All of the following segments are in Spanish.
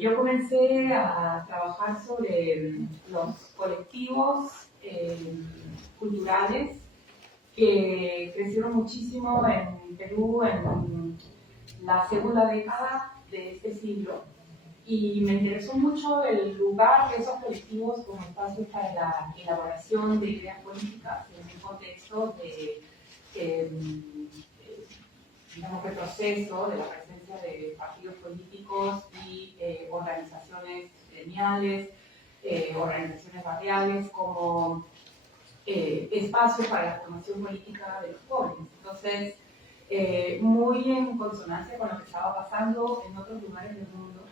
yo comencé a trabajar sobre los colectivos culturales que crecieron muchísimo en Perú en la segunda década de este siglo. Y me interesó mucho el lugar de esos colectivos como espacios para la elaboración de ideas políticas en el contexto de, digamos, retroceso de la presencia de partidos políticos y organizaciones gremiales, organizaciones barriales como espacios para la formación política de los jóvenes. Entonces, muy en consonancia con lo que estaba pasando en otros lugares del mundo,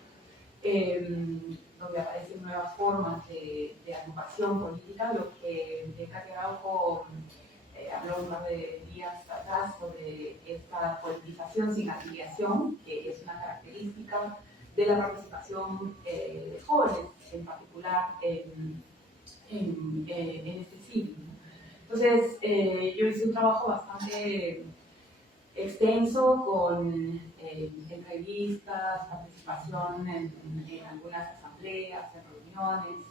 donde aparecen nuevas formas de agrupación política, lo que Katia Araujo habló un par de días atrás sobre esta politización sin afiliación, que es una característica de la participación de jóvenes, en particular en este siglo. Entonces, yo hice un trabajo bastante extenso con entrevistas, participación en algunas asambleas, en reuniones.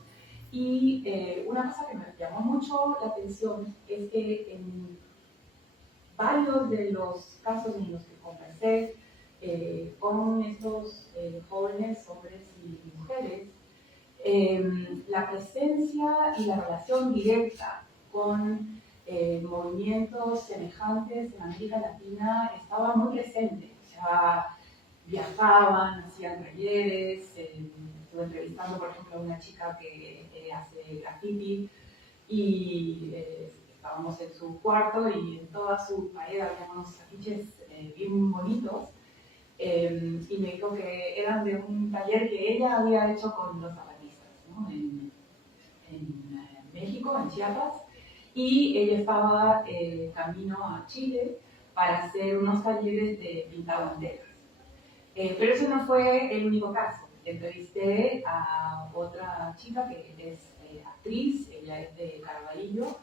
Y una cosa que me llamó mucho la atención es que en varios de los casos en los que conversé con estos jóvenes, hombres y mujeres, la presencia y la relación directa con movimientos semejantes en América Latina estaba muy presente. O sea, viajaban, hacían talleres, estuve entrevistando, por ejemplo, a una chica que hace graffiti y estábamos en su cuarto y en toda su pared había unos afiches bien bonitos. Y me dijo que eran de un taller que ella había hecho con los zapatistas, ¿no? en México, en Chiapas, y ella estaba camino a Chile para hacer unos talleres de pintado en telas. Pero ese no fue el único caso. Entrevisté a otra chica que es actriz, ella es de Caraballo.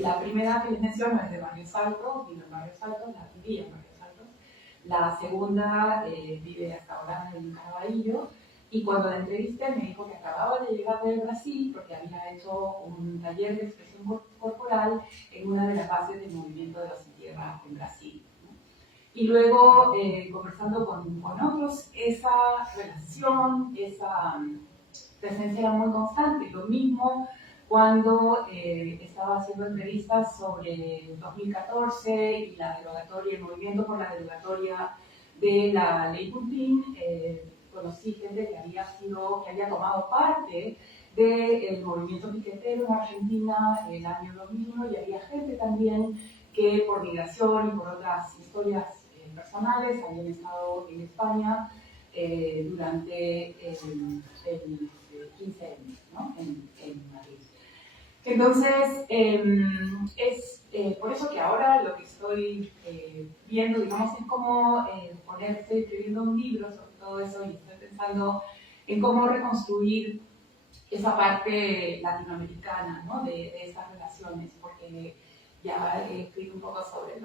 La primera que les menciono es de Barrios Altos, vive en Barrios Altos, la vivía en Barrios Altos. La segunda vive hasta ahora en Caraballo. Y cuando la entrevisté me dijo que acababa de llegar del Brasil porque había hecho un taller de expresión corporal en una de las bases del movimiento de los sin tierra en Brasil. Y luego, conversando con otros, esa relación, esa presencia era muy constante. Lo mismo cuando estaba haciendo entrevistas sobre 2014 y la derogatoria, el movimiento por la derogatoria de la ley Pulpín. Conocí gente que había tomado parte del movimiento piquetero en Argentina en el año 2001 y había gente también que por migración y por otras historias personales habían estado en España durante 15 años, ¿no? en Madrid. Entonces, es por eso que ahora lo que estoy viendo, digamos, es cómo estoy escribiendo un libro sobre todo eso y estoy pensando en cómo reconstruir esa parte latinoamericana, ¿no? de estas relaciones, porque ya he escrito un poco sobre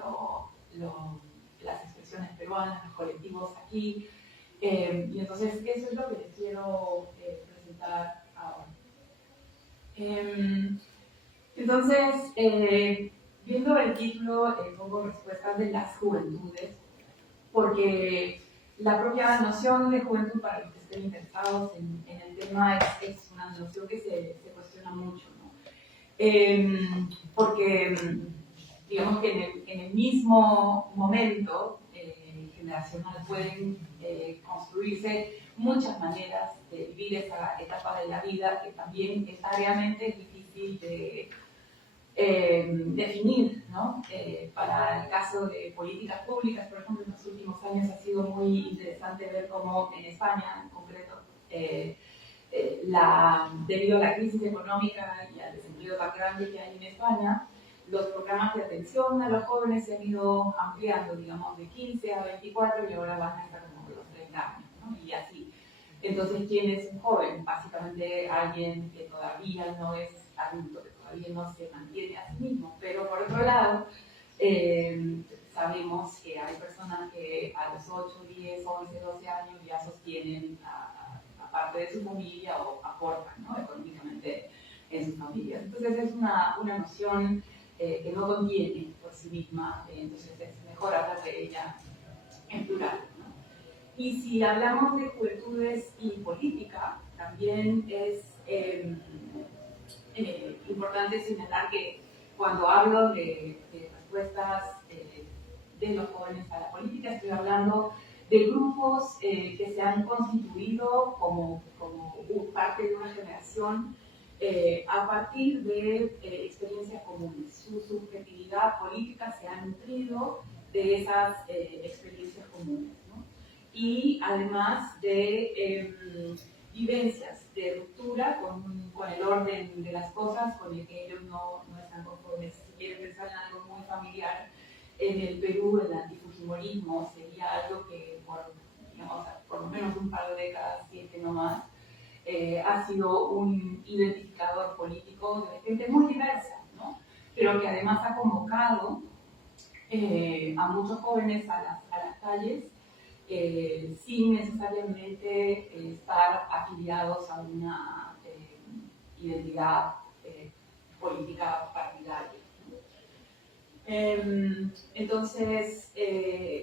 las expresiones peruanas, los colectivos aquí, y entonces eso es lo que les quiero presentar ahora. Entonces, viendo el título, pongo respuestas de las juventudes, porque la propia noción de juventud, para los que estén interesados en el tema, es una noción que se cuestiona mucho, ¿no? Porque digamos que en el mismo momento generacional pueden construirse muchas maneras de vivir esa etapa de la vida que también etariamente es difícil de definir, ¿no? Para el caso de políticas públicas, por ejemplo, en los últimos años ha sido muy interesante ver cómo en España, en concreto, debido a la crisis económica y al desempleo tan grande que hay en España, los programas de atención a los jóvenes se han ido ampliando, digamos, de 15 a 24 y ahora van hasta como los 30 años, ¿no? Y así. Entonces, ¿quién es un joven? Básicamente alguien que todavía no es adulto, que todavía no se mantiene a sí mismo. Pero por otro lado, sabemos que hay personas que a los 8, 10, 11, 12 años ya sostienen a parte de su familia o aportan, ¿no?, económicamente en sus familias. Entonces es una noción que no contiene por sí misma, entonces es mejor hablar de ella en plural, ¿no? Y si hablamos de juventudes y política, también es importante señalar que cuando hablo de respuestas de los jóvenes a la política, estoy hablando de grupos que se han constituido como parte de una generación a partir de experiencias comunes. Su subjetividad política se ha nutrido de esas experiencias comunes, ¿no? Y además de vivencias de ruptura con el orden de las cosas, con el que ellos no están conformes. Si quieren pensar en algo muy familiar, en el Perú el antifujimorismo sería algo que por lo menos un par de décadas, si es que no más, ha sido un identificador político de gente muy diversa, ¿no?, pero que además ha convocado a muchos jóvenes a las calles sin necesariamente estar afiliados a una identidad política partidaria. Entonces,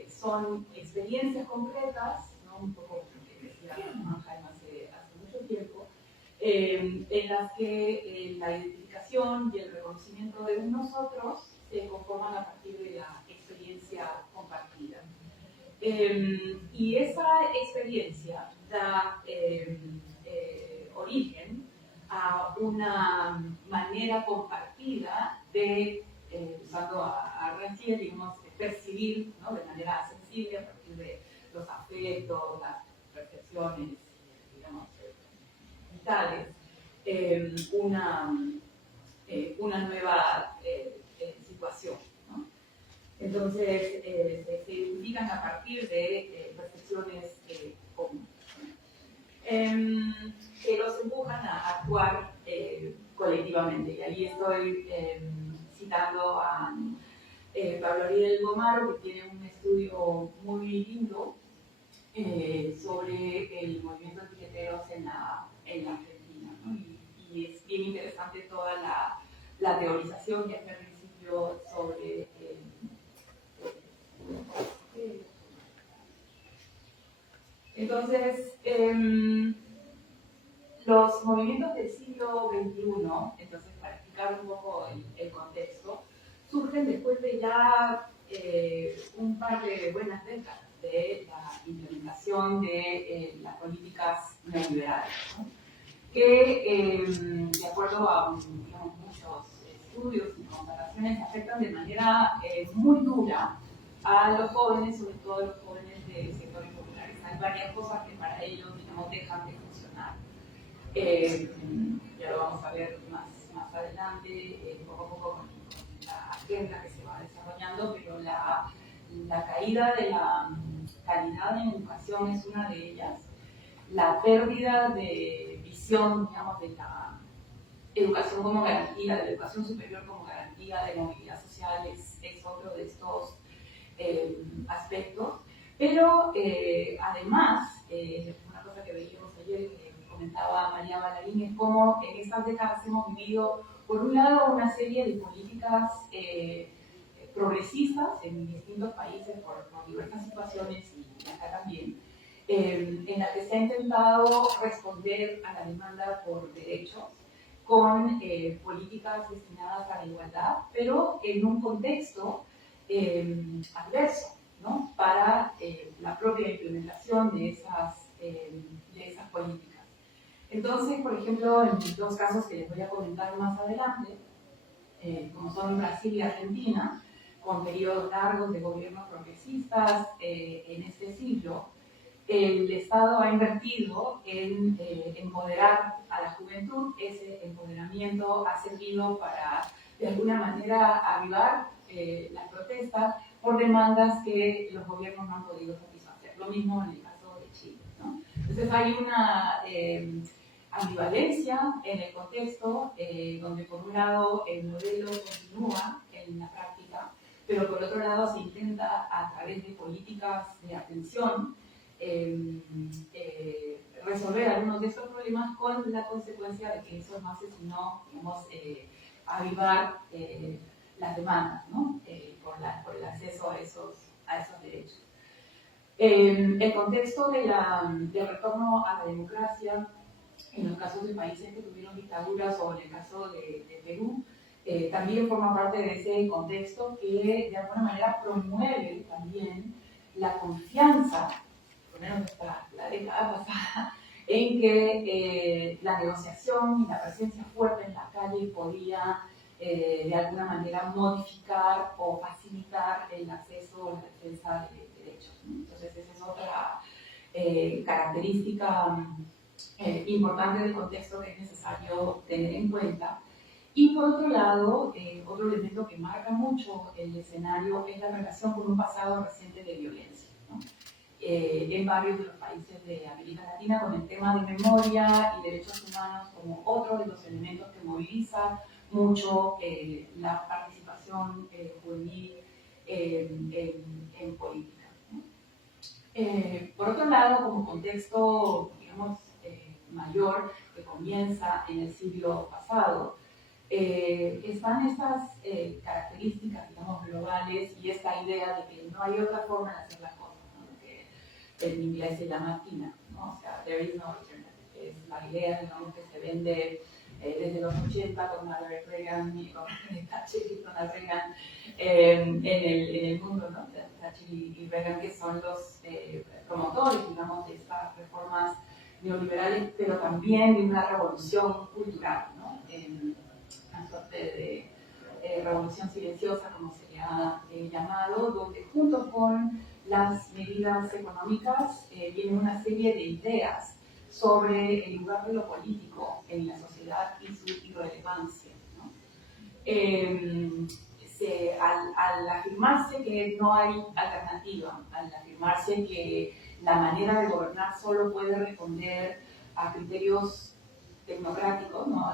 son experiencias concretas, ¿no?, un poco lo que decía Jaime hace mucho tiempo, en las que la identificación y el reconocimiento de unos otros se conforman a partir de la experiencia compartida. Y esa experiencia da origen a una manera compartida de, usando a Rancière, digamos, de percibir, ¿no?, de manera sensible a partir de los afectos, las percepciones, digamos, vitales, una nueva situación, ¿no? Entonces, se identifican a partir de percepciones comunes, que los empujan a actuar colectivamente. Y ahí estoy citando a Pablo Ariel Gomaro, que tiene un estudio muy lindo sobre el movimiento de tiqueteros en la Argentina, ¿no? Y es bien interesante toda la teorización que hace al principio sobre entonces, los movimientos del siglo XXI, entonces para explicar un poco el contexto, surgen después de ya un par de buenas décadas de la implementación de las políticas neoliberales, ¿no?, que, de acuerdo a digamos, muchos estudios y comparaciones, afectan de manera muy dura a los jóvenes, sobre todo a los jóvenes de sectores populares. Hay varias cosas que para ellos, digamos, dejan de funcionar. Ya lo vamos a ver más adelante, poco a poco con la agenda que se va desarrollando, pero la caída de la calidad en educación es una de ellas. La pérdida de visión, digamos, de la educación como garantía, de la educación superior como garantía de movilidad social es otro de estos aspectos. Pero además, una cosa que veíamos ayer, que comentaba María Ballarín, es cómo en estas décadas hemos vivido, por un lado, una serie de políticas progresistas en distintos países por diversas situaciones, y acá también, en la que se ha intentado responder a la demanda por derechos con políticas destinadas a la igualdad, pero en un contexto adverso, ¿no?, para la propia implementación de esas políticas. Entonces, por ejemplo, en dos casos que les voy a comentar más adelante, como son Brasil y Argentina, con periodos largos de gobiernos progresistas en este siglo, el Estado ha invertido en empoderar a la juventud. Ese empoderamiento ha servido para, de alguna manera, avivar las protestas por demandas que los gobiernos no han podido satisfacer. Lo mismo en el caso de Chile, ¿no? Entonces hay una ambivalencia en el contexto, donde por un lado el modelo continúa en la práctica, pero por otro lado se intenta a través de políticas de atención resolver algunos de estos problemas con la consecuencia de que eso no hace sino, digamos, avivar las demandas, ¿no? por el acceso a esos derechos. El contexto del retorno a la democracia en los casos de países que tuvieron dictaduras o en el caso de Perú, también forma parte de ese contexto que de alguna manera promueve también la confianza, por lo menos hasta la década pasada, en que la negociación y la presencia fuerte en la calle podía de alguna manera modificar o facilitar el acceso a la defensa de derechos. Entonces esa es otra característica importante del contexto que es necesario tener en cuenta. Y por otro lado, otro elemento que marca mucho el escenario es la relación con un pasado reciente de violencia, ¿no? En varios de los países de América Latina, con el tema de memoria y derechos humanos como otro de los elementos que moviliza mucho la participación juvenil en política, ¿no? Por otro lado, como contexto, digamos, mayor que comienza en el siglo pasado, están estas características, digamos, globales y esta idea de que no hay otra forma de hacer las cosas, ¿no? Que en inglés se llama TINA, ¿no? O sea, there is no alternative. Es la idea, digamos, que se vende desde los 80 con Ronald Reagan y con Thatcher y Ronald Reagan en el mundo, ¿no? Thatcher y Reagan, que son los promotores, digamos, de estas reformas neoliberales, pero también de una revolución cultural, ¿no? Una suerte de revolución silenciosa, como se le ha llamado, donde junto con las medidas económicas viene una serie de ideas sobre el lugar de lo político en la sociedad y su irrelevancia, ¿no? Al afirmarse que no hay alternativa, al afirmarse que la manera de gobernar solo puede responder a criterios tecnocráticos, ¿no?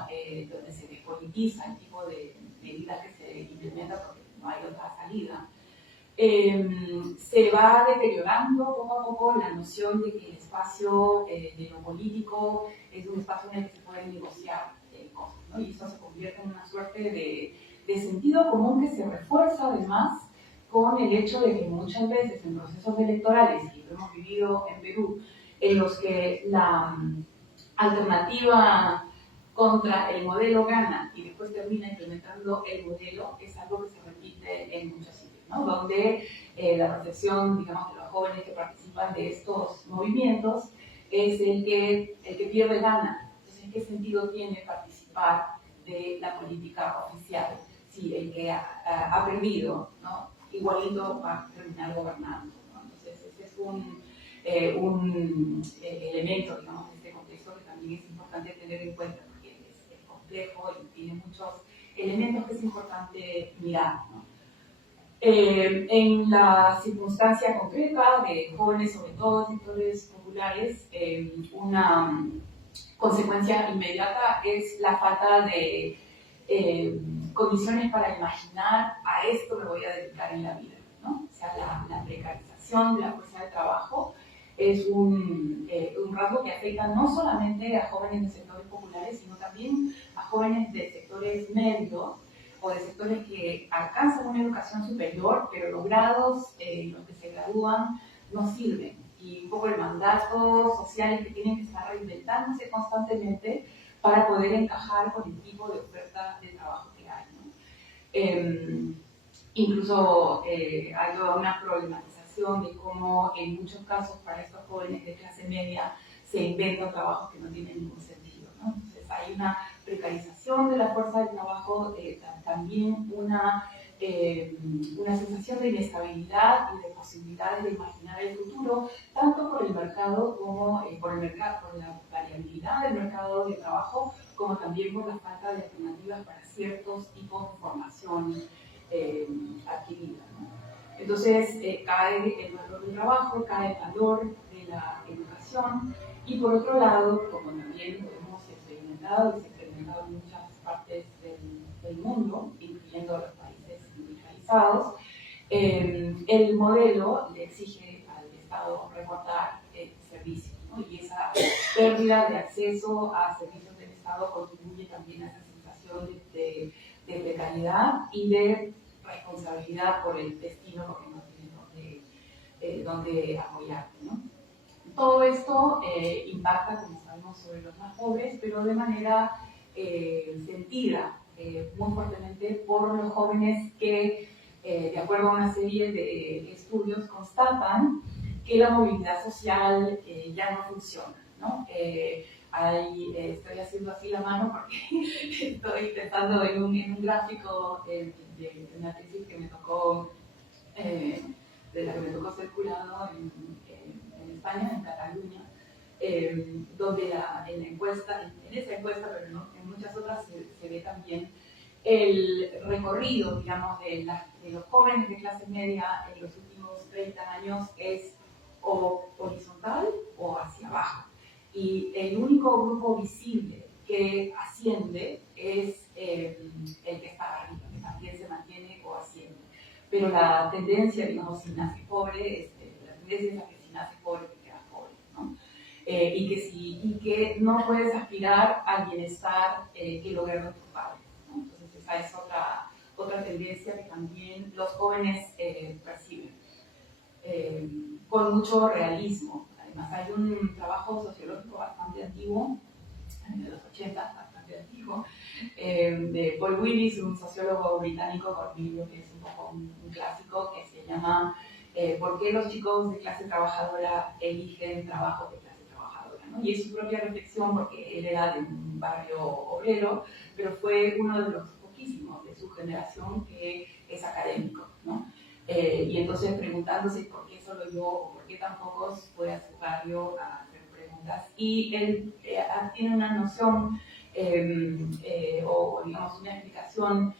Donde se despolitiza el tipo de medidas que se implementan porque no hay otra salida, se va deteriorando poco a poco la noción de que el espacio de lo político es un espacio en el que se pueden negociar cosas, ¿no? Y eso se convierte en una suerte de sentido común que se refuerza además con el hecho de que muchas veces en procesos electorales, y lo hemos vivido en Perú, en los que la alternativa contra el modelo gana y después termina implementando el modelo, es algo que se repite en muchos sitios, ¿no? Donde la percepción, digamos, de los jóvenes que participan de estos movimientos es el que pierde gana. Entonces, ¿qué sentido tiene participar de la política oficial si el que ha perdido, ¿no? Igualito va a terminar gobernando, ¿no? Entonces, ese es un elemento, digamos, de este contexto que también es importante tener en cuenta porque es complejo y tiene muchos elementos que es importante mirar, ¿no? En la circunstancia concreta de jóvenes, sobre todo sectores populares, una consecuencia inmediata es la falta de condiciones para imaginar a esto me voy a dedicar en la vida, ¿no? O sea, la precarización de la fuerza de trabajo es un rasgo que afecta no solamente a jóvenes de sectores populares, sino también a jóvenes de sectores medios o de sectores que alcanzan una educación superior, pero los grados en los que se gradúan no sirven. Y un poco el mandato social es que tienen que estar reinventándose constantemente para poder encajar con el tipo de oferta de trabajo que hay, ¿no? Incluso hay toda una problematización de cómo en muchos casos para estos jóvenes de clase media se inventan trabajos que no tienen ningún sentido, ¿no? Entonces hay una precarización de la fuerza de trabajo, también una sensación de inestabilidad y de posibilidades de imaginar el futuro, tanto por el mercado como por la variabilidad del mercado de trabajo, como también por la falta de alternativas para ciertos tipos de formación adquirida, ¿no? Entonces cae el valor del trabajo, cae el valor de la educación y por otro lado, como también lo hemos experimentado y se ha experimentado en muchas partes del mundo, incluyendo los países industrializados, el modelo le exige al Estado recortar servicios, ¿no? Y esa pérdida de acceso a servicios del Estado contribuye también a esa sensación de precariedad y de responsabilidad por el destino, porque no tiene donde apoyarte, ¿no? Todo esto impacta, como sabemos, sobre los más pobres, pero de manera sentida muy fuertemente por los jóvenes que, de acuerdo a una serie de estudios, constatan que la movilidad social ya no funciona, ¿no? Estoy haciendo así la mano porque estoy pensando en un gráfico de una tesis que me tocó, de la que me tocó ser jurado en España, en Cataluña, donde en la encuesta, en esa encuesta, pero en muchas otras se ve también el recorrido, digamos, de los jóvenes de clase media en los últimos 30 años es o horizontal o hacia abajo. Y el único grupo visible que asciende es el que está arriba, que también se mantiene o asciende. Pero la tendencia, digamos, si nace pobre, la tendencia es a que si nace pobre, te quedas pobre, ¿no? Y que no puedes aspirar al bienestar que lograron tus padres, ¿no? Entonces esa es otra tendencia que también los jóvenes perciben con mucho realismo. Además hay un trabajo sociológico bastante antiguo, de los 80, bastante antiguo, de Paul Willis, un sociólogo británico con un libro que es un poco un clásico, que se llama ¿Por qué los chicos de clase trabajadora eligen trabajo de clase trabajadora? ¿No? Y es su propia reflexión, porque él era de un barrio obrero, pero fue uno de los poquísimos de su generación que es académico, ¿no? Y entonces preguntándose por qué solo yo o por qué tan pocos, fue a su barrio a hacer preguntas. Y él tiene una noción o digamos una explicación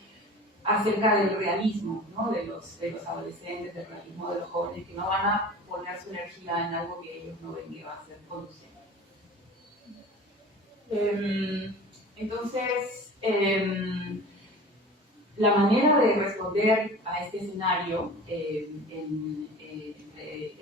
acerca del realismo, ¿no? de los adolescentes, del realismo de los jóvenes, que no van a poner su energía en algo que ellos no ven que va a ser conducente. Entonces, la manera de responder a este escenario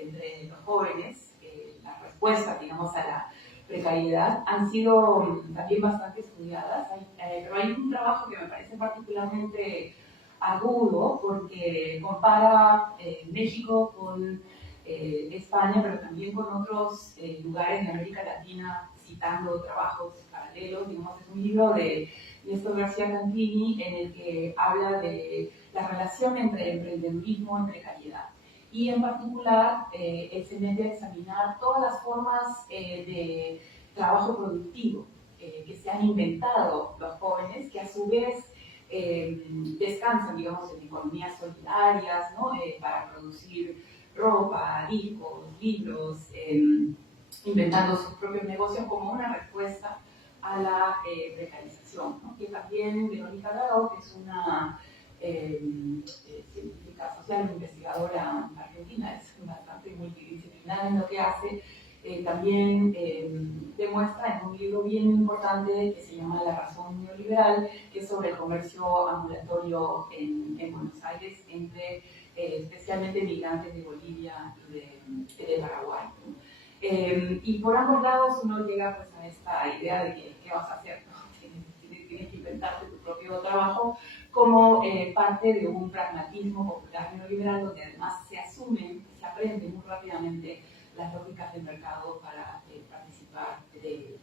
entre los jóvenes, las respuestas, digamos, a la precariedad, han sido también bastante estudiadas, pero hay un trabajo que me parece particularmente agudo porque compara México con España, pero también con otros lugares de América Latina, citando trabajos paralelos. Digamos, es un libro de Néstor García Cantini en el que habla de la relación entre emprendedurismo y precariedad. Y en particular, él se mete a examinar todas las formas de trabajo productivo que se han inventado los jóvenes, que a su vez descansan, digamos, en economías solidarias, ¿no? Para producir ropa, discos, libros, inventando sus propios negocios como una respuesta a la precarización, ¿no? Que también Verónica Lago, que es una científica social, una investigadora argentina, es bastante multidisciplinar en lo que hace, también demuestra en un libro bien importante que se llama La razón neoliberal, que es sobre el comercio ambulatorio en Buenos Aires entre especialmente migrantes de Bolivia y de Paraguay, ¿no? Y por ambos lados uno llega pues, a esta idea de que qué vas a hacer, ¿no? Tienes que inventarte tu propio trabajo como parte de un pragmatismo popular neoliberal donde además se asumen, se aprenden muy rápidamente las lógicas del mercado para participar de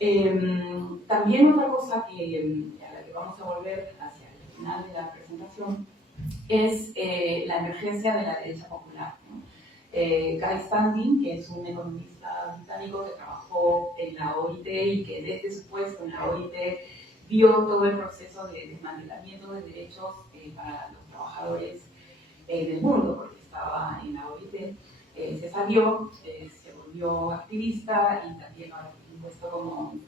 él. También otra cosa a la que vamos a volver hacia el final de la presentación es la emergencia de la derecha popular, ¿no? Guy Standing, que es un economista británico que trabajó en la OIT y que desde su puesto en la OIT vio todo el proceso de desmantelamiento de derechos para los trabajadores del mundo, porque estaba en la OIT, se salió, se volvió activista y también ahora tiene un puesto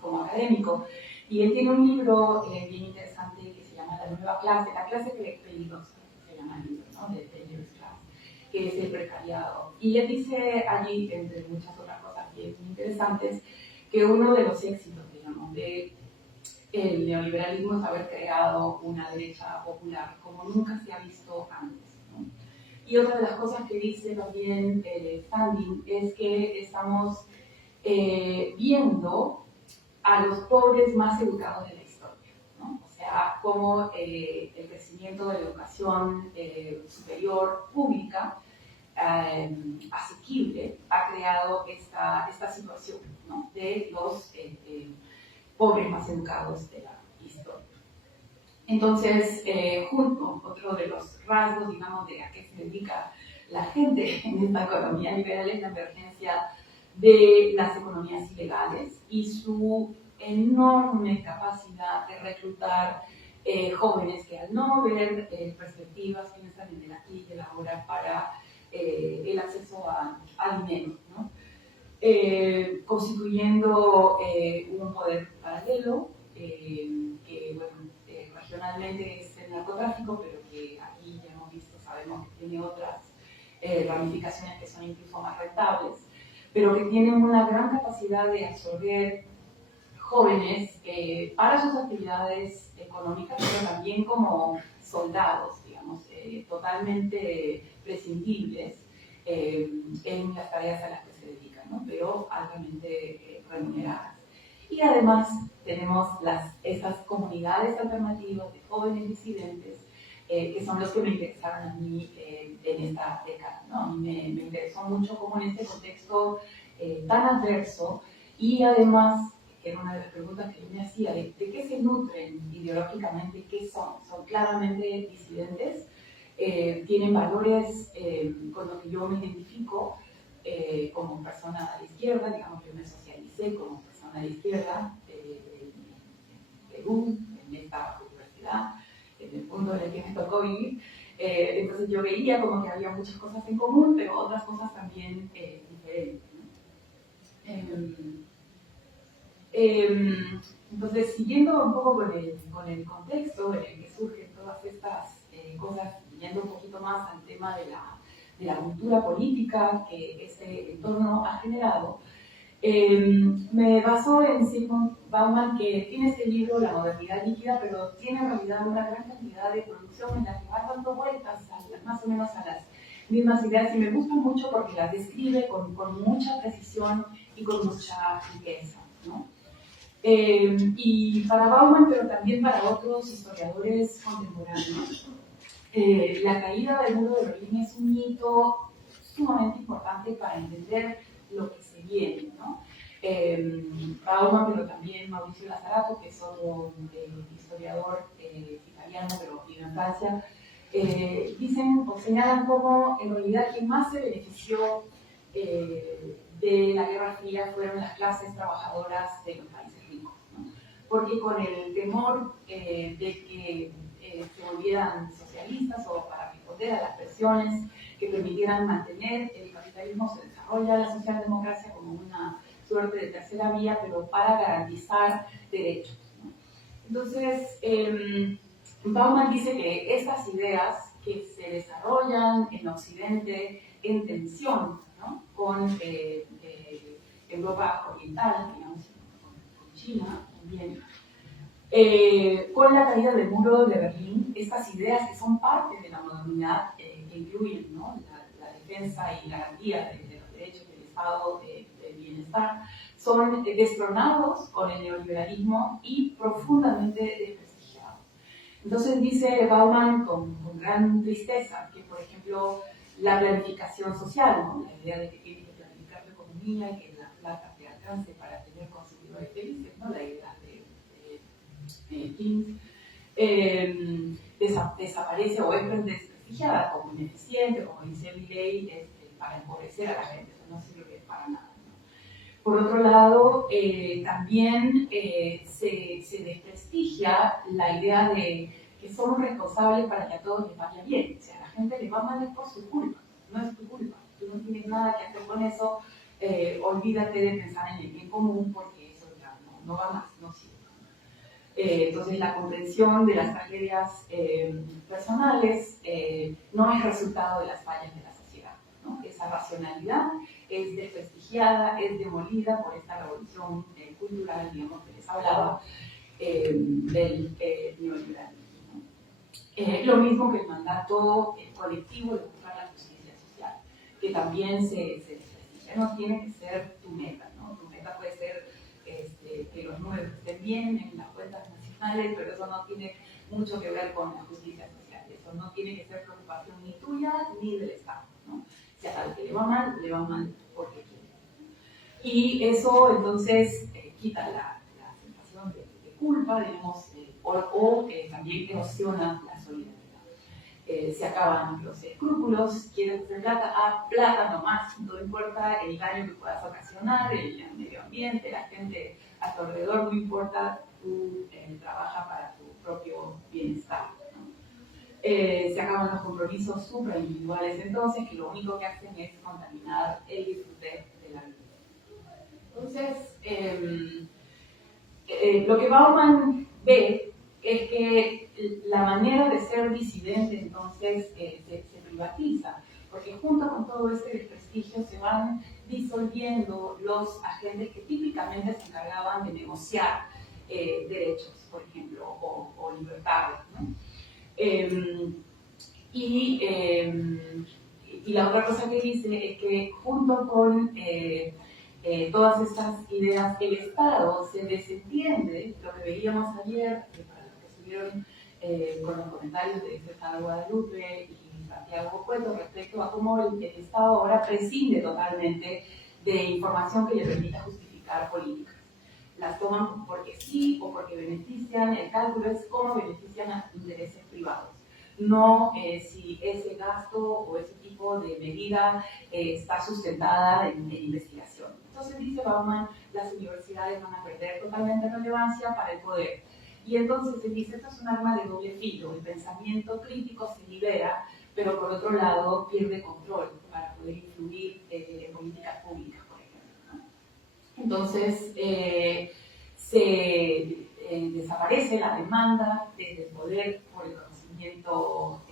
como académico. Y él tiene un libro bien interesante que se llama La nueva clase, la clase peligrosa, se llama el libro, ¿no? De Dangerous Class, que es el precariado. Y él dice allí, entre muchas otras cosas bien interesantes, que uno de los éxitos, digamos, de el neoliberalismo es haber creado una derecha popular como nunca se ha visto antes, ¿no? Y otra de las cosas que dice también Standing es que estamos viendo a los pobres más educados de la historia, ¿no? O sea, cómo el crecimiento de la educación superior pública asequible ha creado esta situación, ¿no? De los pobres más educados de la historia. Entonces, otro de los rasgos, digamos, de a qué se dedica la gente en esta economía liberal es la emergencia de las economías ilegales y su enorme capacidad de reclutar jóvenes que al no ver perspectivas piensan en el aquí y el ahora para el acceso a dinero, ¿no? Constituyendo un poder paralelo que, bueno, regionalmente es el narcotráfico, pero que aquí ya hemos visto, sabemos que tiene otras ramificaciones que son incluso más rentables, pero que tienen una gran capacidad de absorber jóvenes para sus actividades económicas, pero también como soldados, digamos, totalmente prescindibles en las tareas a las que se dedican, ¿no? Pero altamente remuneradas. Y además tenemos estas comunidades alternativas de jóvenes disidentes que son los que me interesaron a mí en esta década, ¿no? A mí me interesó mucho cómo en este contexto tan adverso y además, que era una de las preguntas que yo me hacía, de qué se nutren ideológicamente, qué son. Son claramente disidentes, tienen valores con los que yo me identifico como persona de izquierda, digamos, yo me socialicé como persona de izquierda en Perú, en esta universidad, en el punto en el que me tocó vivir. Entonces yo veía como que había muchas cosas en común, pero otras cosas también diferentes, ¿no? Entonces, siguiendo un poco con el contexto en el que surgen todas estas cosas, yendo un poquito más al tema de la cultura política que este entorno ha generado, me baso en Zygmunt Bauman, que tiene este libro, La modernidad líquida, pero tiene en realidad una gran cantidad de producción en la que va dando vueltas más o menos a las mismas ideas, y me gusta mucho porque las describe con mucha precisión y con mucha riqueza, ¿no? Y para Bauman, pero también para otros historiadores contemporáneos, la caída del muro de Berlín es un hito sumamente importante para entender lo que se viene, ¿no? Bauman, pero también Mauricio Lazzarato, que es otro historiador italiano, pero vive en Francia, dicen o señalan cómo en realidad quien más se benefició de la Guerra Fría fueron las clases trabajadoras de los países ricos, ¿no? Porque con el temor de que se volvieran socialistas o para responder a las presiones que permitieran mantener el capitalismo, se desarrolla la socialdemocracia como una suerte de tercera vía, pero para garantizar derechos, ¿no? Entonces, Bauman dice que estas ideas que se desarrollan en Occidente en tensión, ¿no? Con Europa Oriental, digamos, con China también, con la caída del muro de Berlín, estas ideas que son parte de la modernidad, que incluyen, ¿no? la defensa y la garantía de los derechos del Estado del bienestar, son destronados con el neoliberalismo y profundamente desprestigiados. Entonces dice Bauman con gran tristeza que, por ejemplo, la planificación social, ¿no? La idea de que tiene que planificar la economía y que la plata te alcance para tener consumidores felices, ¿no? La idea de Keynes, desaparece o es desprestigiada como ineficiente, como dice Milley, para empobrecer a la gente, eso no sirve para nada, ¿no? Por otro lado, también se desprestigia la idea de que somos responsables para que a todos les vaya bien. O sea, a la gente le va mal es por su culpa, no es tu culpa. Tú no tienes nada que hacer con eso, olvídate de pensar en el bien común porque eso ya no va más, no sirve. Entonces, la comprensión de las tragedias personales no es resultado de las fallas de la sociedad, ¿no? Esa racionalidad es desprestigiada, es demolida por esta revolución cultural, digamos, que les hablaba, del neoliberalismo, ¿no? Lo mismo que el mandato colectivo de buscar la justicia social, que también se desprestigia. No tiene que ser tu meta, ¿no? Tu cuenta puede ser que los números estén bien en las cuentas nacionales, pero eso no tiene mucho que ver con la justicia social. Eso no tiene que ser preocupación ni tuya ni del Estado, ¿no? O sea, al que le va mal porque quiere. Y eso entonces quita la sensación de culpa, digamos, o también erosiona la solidaridad. Se acaban los escrúpulos, quieres hacer plata, plata nomás, no importa el daño que puedas ocasionar, el medio ambiente, la gente a tu alrededor, no importa, tú trabajas para tu propio bienestar, ¿no? Se acaban los compromisos supraindividuales, entonces, que lo único que hacen es contaminar el disfrute de la vida. Entonces, lo que Bauman ve es que la manera de ser disidente entonces se privatiza, porque junto con todo este desprestigio se van disolviendo los agentes que típicamente se encargaban de negociar derechos, por ejemplo, o libertades, ¿no? Y la otra cosa que dice es que junto con todas estas ideas, el Estado se desentiende, lo que veíamos ayer, para los que estuvieron con los comentarios de César Guadalupe y Santiago Cueto respecto a cómo el Estado ahora prescinde totalmente de información que le permita justificar políticas. Las toman porque sí o porque benefician, el cálculo es cómo benefician a intereses privados, no si ese gasto o ese tipo de medida está sustentada en investigación. Entonces dice Bauman, las universidades van a perder totalmente relevancia para el poder. Y entonces él dice, esto es un arma de doble filo, el pensamiento crítico se libera, pero por otro lado pierde control para poder influir en políticas públicas, por ejemplo, ¿no? Entonces desaparece la demanda desde el poder por el conocimiento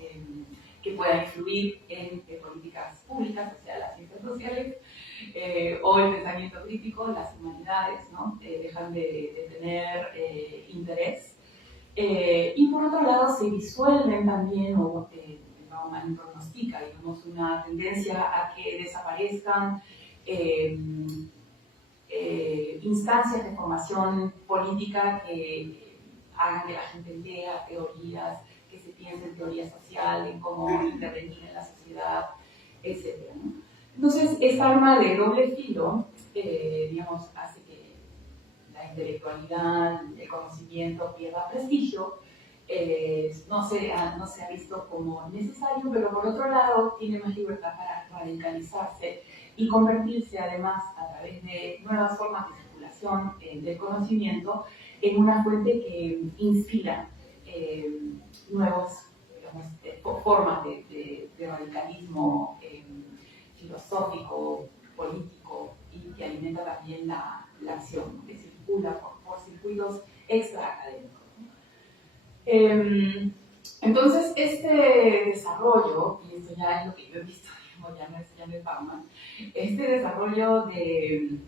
que pueda influir en políticas públicas, o sea, las ciencias sociales, o el pensamiento crítico, las humanidades, ¿no? Dejan de tener interés. Y por otro lado se disuelven también, o Bauman pronostica, digamos, una tendencia a que desaparezcan instancias de formación política que hagan que la gente lea teorías, que se piense en teoría social, en cómo intervenir en la sociedad, etc., ¿no? Entonces, esta arma de doble filo, digamos, hace que la intelectualidad, el conocimiento pierda prestigio, no se ha visto como necesario, pero por otro lado tiene más libertad para radicalizarse y convertirse además a través de nuevas formas de circulación del conocimiento en una fuente que inspira nuevas formas de radicalismo filosófico, político y que alimenta también la acción, que circula por circuitos extraacadémicos. Entonces, este desarrollo, y esto ya es lo que yo he visto, ya no es Bauman, este desarrollo de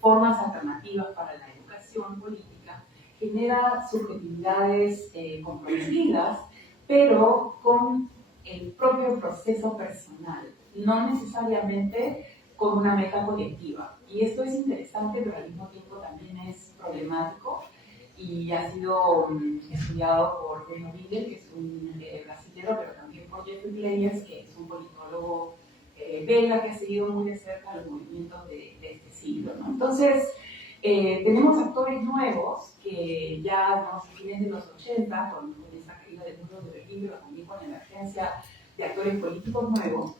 formas alternativas para la educación política genera subjetividades comprometidas, pero con el propio proceso personal, no necesariamente con una meta colectiva. Y esto es interesante, pero al mismo tiempo también es problemático y ha sido estudiado por Bruno Wigel, que es un brasilero, pero también por Jeffrey Players, que es un politólogo belga que ha seguido muy de cerca los movimientos de este siglo, ¿no? Entonces, tenemos actores nuevos que ya no se vienen de los 80, con esa caída del muro de Berlín, pero también con la emergencia de actores políticos nuevos.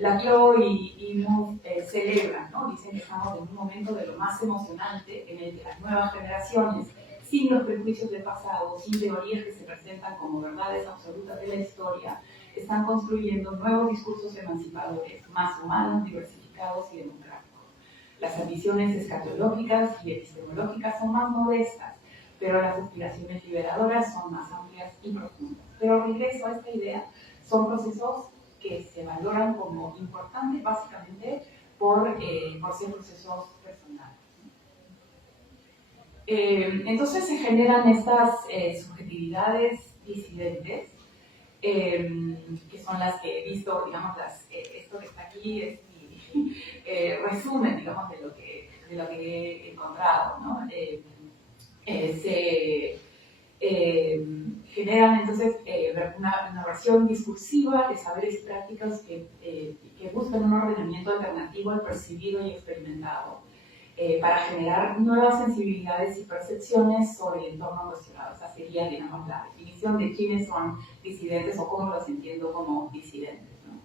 Laclau y Mouffe celebran, ¿no? Dicen que estamos en un momento de lo más emocionante en el que las nuevas generaciones, sin los prejuicios del pasado, sin teorías que se presentan como verdades absolutas de la historia, están construyendo nuevos discursos emancipadores, más humanos, diversificados y democráticos. Las ambiciones escatológicas y epistemológicas son más modestas, pero las aspiraciones liberadoras son más amplias y profundas. Pero regreso a esta idea, son procesos que se valoran como importantes básicamente por ser procesos personales. Entonces se generan estas subjetividades disidentes, que son las que he visto, digamos, esto que está aquí es resumen, digamos, de lo que he encontrado, ¿no? Se generan entonces una narración discursiva de saberes y prácticas que buscan un ordenamiento alternativo al percibido y experimentado, para generar nuevas sensibilidades y percepciones sobre el entorno cuestionado. Esa sería, digamos, la definición de quiénes son disidentes o cómo los entiendo como disidentes, ¿no?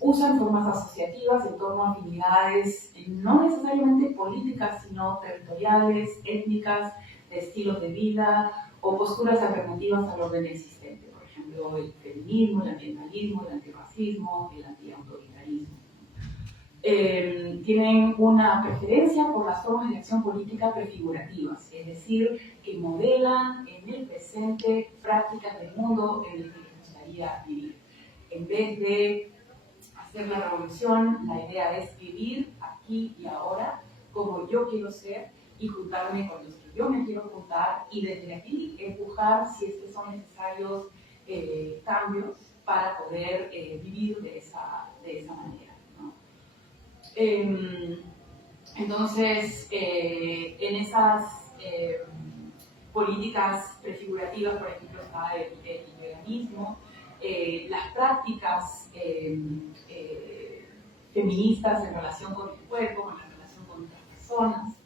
Usan formas asociativas en torno a afinidades no necesariamente políticas, sino territoriales, étnicas, de estilos de vida o posturas alternativas al orden existente. Por ejemplo, el feminismo, el ambientalismo, el antirracismo, el antiautoritarismo. Tienen una preferencia por las formas de acción política prefigurativas, es decir, que modelan en el presente prácticas del mundo en el que les gustaría vivir. En vez de hacer la revolución, la idea es vivir aquí y ahora como yo quiero ser y juntarme con los que yo me quiero juntar y desde aquí empujar si es que son necesarios cambios para poder vivir de esa manera, ¿no? Entonces, en esas políticas prefigurativas, por ejemplo, está el veganismo, las prácticas feministas en relación con el cuerpo, en relación con otras personas,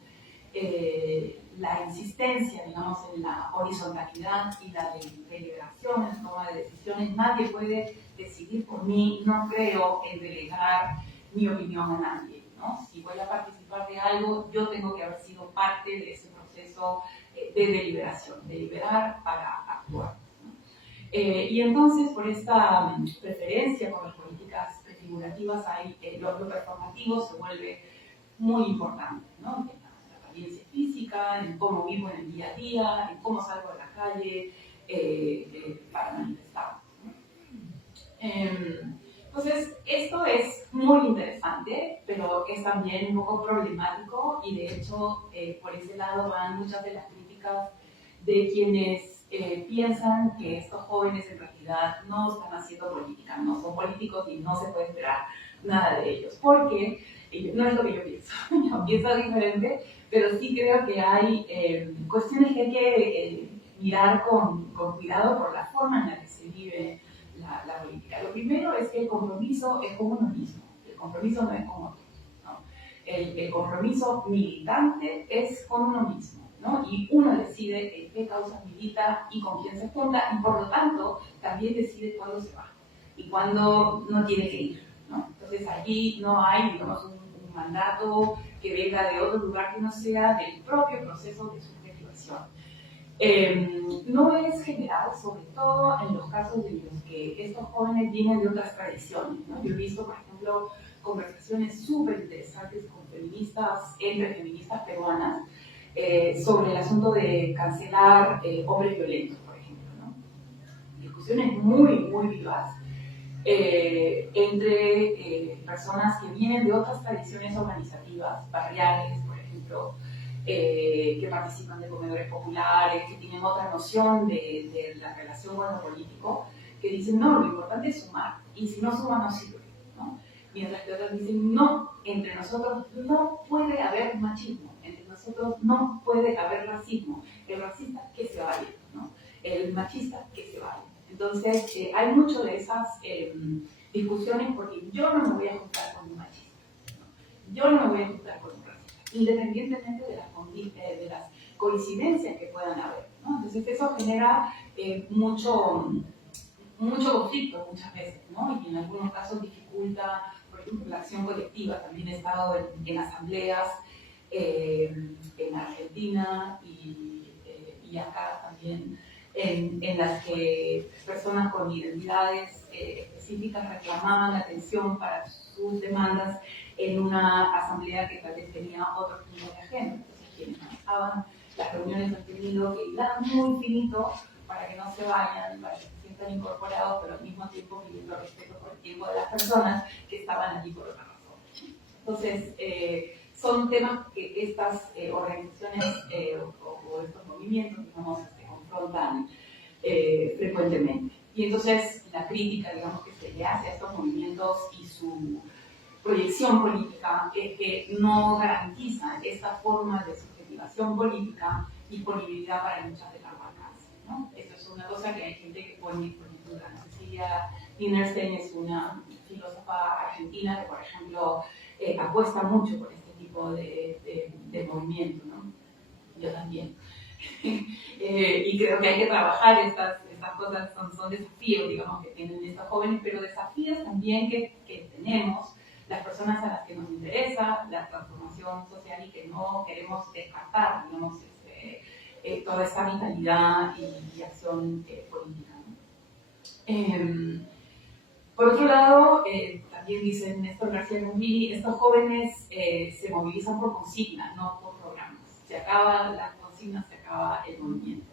la insistencia, digamos, en la horizontalidad y la deliberación, en toma de decisiones. Nadie puede decidir por mí, no creo en delegar mi opinión a nadie, ¿no? Si voy a participar de algo, yo tengo que haber sido parte de ese proceso de deliberación, deliberar para actuar, ¿no? Y entonces, por esta preferencia por las políticas prefigurativas, lo performativo se vuelve muy importante, ¿no? En la apariencia física, en cómo vivo en el día a día, en cómo salgo a la calle para manifestar, ¿no? Entonces, esto es muy interesante, pero es también un poco problemático y de hecho por ese lado van muchas de las críticas de quienes piensan que estos jóvenes en realidad no están haciendo política, no son políticos y no se puede esperar nada de ellos, porque no es lo que yo pienso, yo pienso diferente, pero sí creo que hay cuestiones que hay que mirar con cuidado por la forma en la que se vive la política. Lo primero es que el compromiso es con uno mismo, el compromiso no es con otros, ¿no? El compromiso militante es con uno mismo, ¿no? Y uno decide en qué causas milita y con quién se junta, y por lo tanto también decide cuándo se va y cuándo no tiene que ir, ¿no? Entonces allí no hay, digamos, un mandato que venga de otro lugar que no sea del propio proceso de subjetivación. No es general, sobre todo en los casos de los que estos jóvenes vienen de otras tradiciones, ¿no? Yo he visto, por ejemplo, conversaciones súper interesantes con feministas, entre feministas peruanas, sobre el asunto de cancelar hombres violentos, por ejemplo, ¿no? Discusiones muy, muy vivas entre personas que vienen de otras tradiciones organizativas, barriales, por ejemplo, que participan de comedores populares, que tienen otra noción de la relación con lo político, que dicen, no, lo importante es sumar, y si no suma no sirve, ¿no? Mientras que otras dicen, no, entre nosotros no puede haber machismo, entre nosotros no puede haber racismo, el racista que se vaya, ¿no? El machista que se vaya. Entonces, hay mucho de esas discusiones porque yo no me voy a juntar con un machista, ¿no? Yo no me voy a juntar con un racista, independientemente de las coincidencias que puedan haber, ¿no? Entonces, eso genera mucho conflicto muchas veces, ¿no? Y en algunos casos dificulta, por ejemplo, la acción colectiva. También he estado en asambleas en Argentina y acá también, en las que personas con identidades específicas reclamaban atención para sus demandas en una asamblea que tal vez tenía otro tipo de agenda. Entonces, quienes manejaban las reuniones han tenido que hilar muy finito para que no se vayan, para que se sientan incorporados, pero al mismo tiempo pidiendo respeto por el tiempo de las personas que estaban allí por otra razón. Entonces, son temas que estas organizaciones o estos movimientos, digamos, confrontan frecuentemente. Y entonces la crítica, digamos, que se le hace a estos movimientos y su proyección política que no garantiza esta forma de subjetivación política disponibilidad para luchas de largo alcance, ¿no? Esto es una cosa que hay gente que pone en duda. Cecilia Dinerstein es una filósofa argentina que, por ejemplo, apuesta mucho por este tipo de movimiento, ¿no? Yo también. Y creo que hay que trabajar estas cosas, son desafíos, digamos, que tienen estos jóvenes, pero desafíos también que tenemos las personas a las que nos interesa la transformación social y que no queremos descartar, digamos, toda esa vitalidad y acción política, ¿no? Por otro lado, también dice Néstor García Gomini, estos jóvenes se movilizan por consignas, no por programas. Se acaban las consignas, se acaba el movimiento.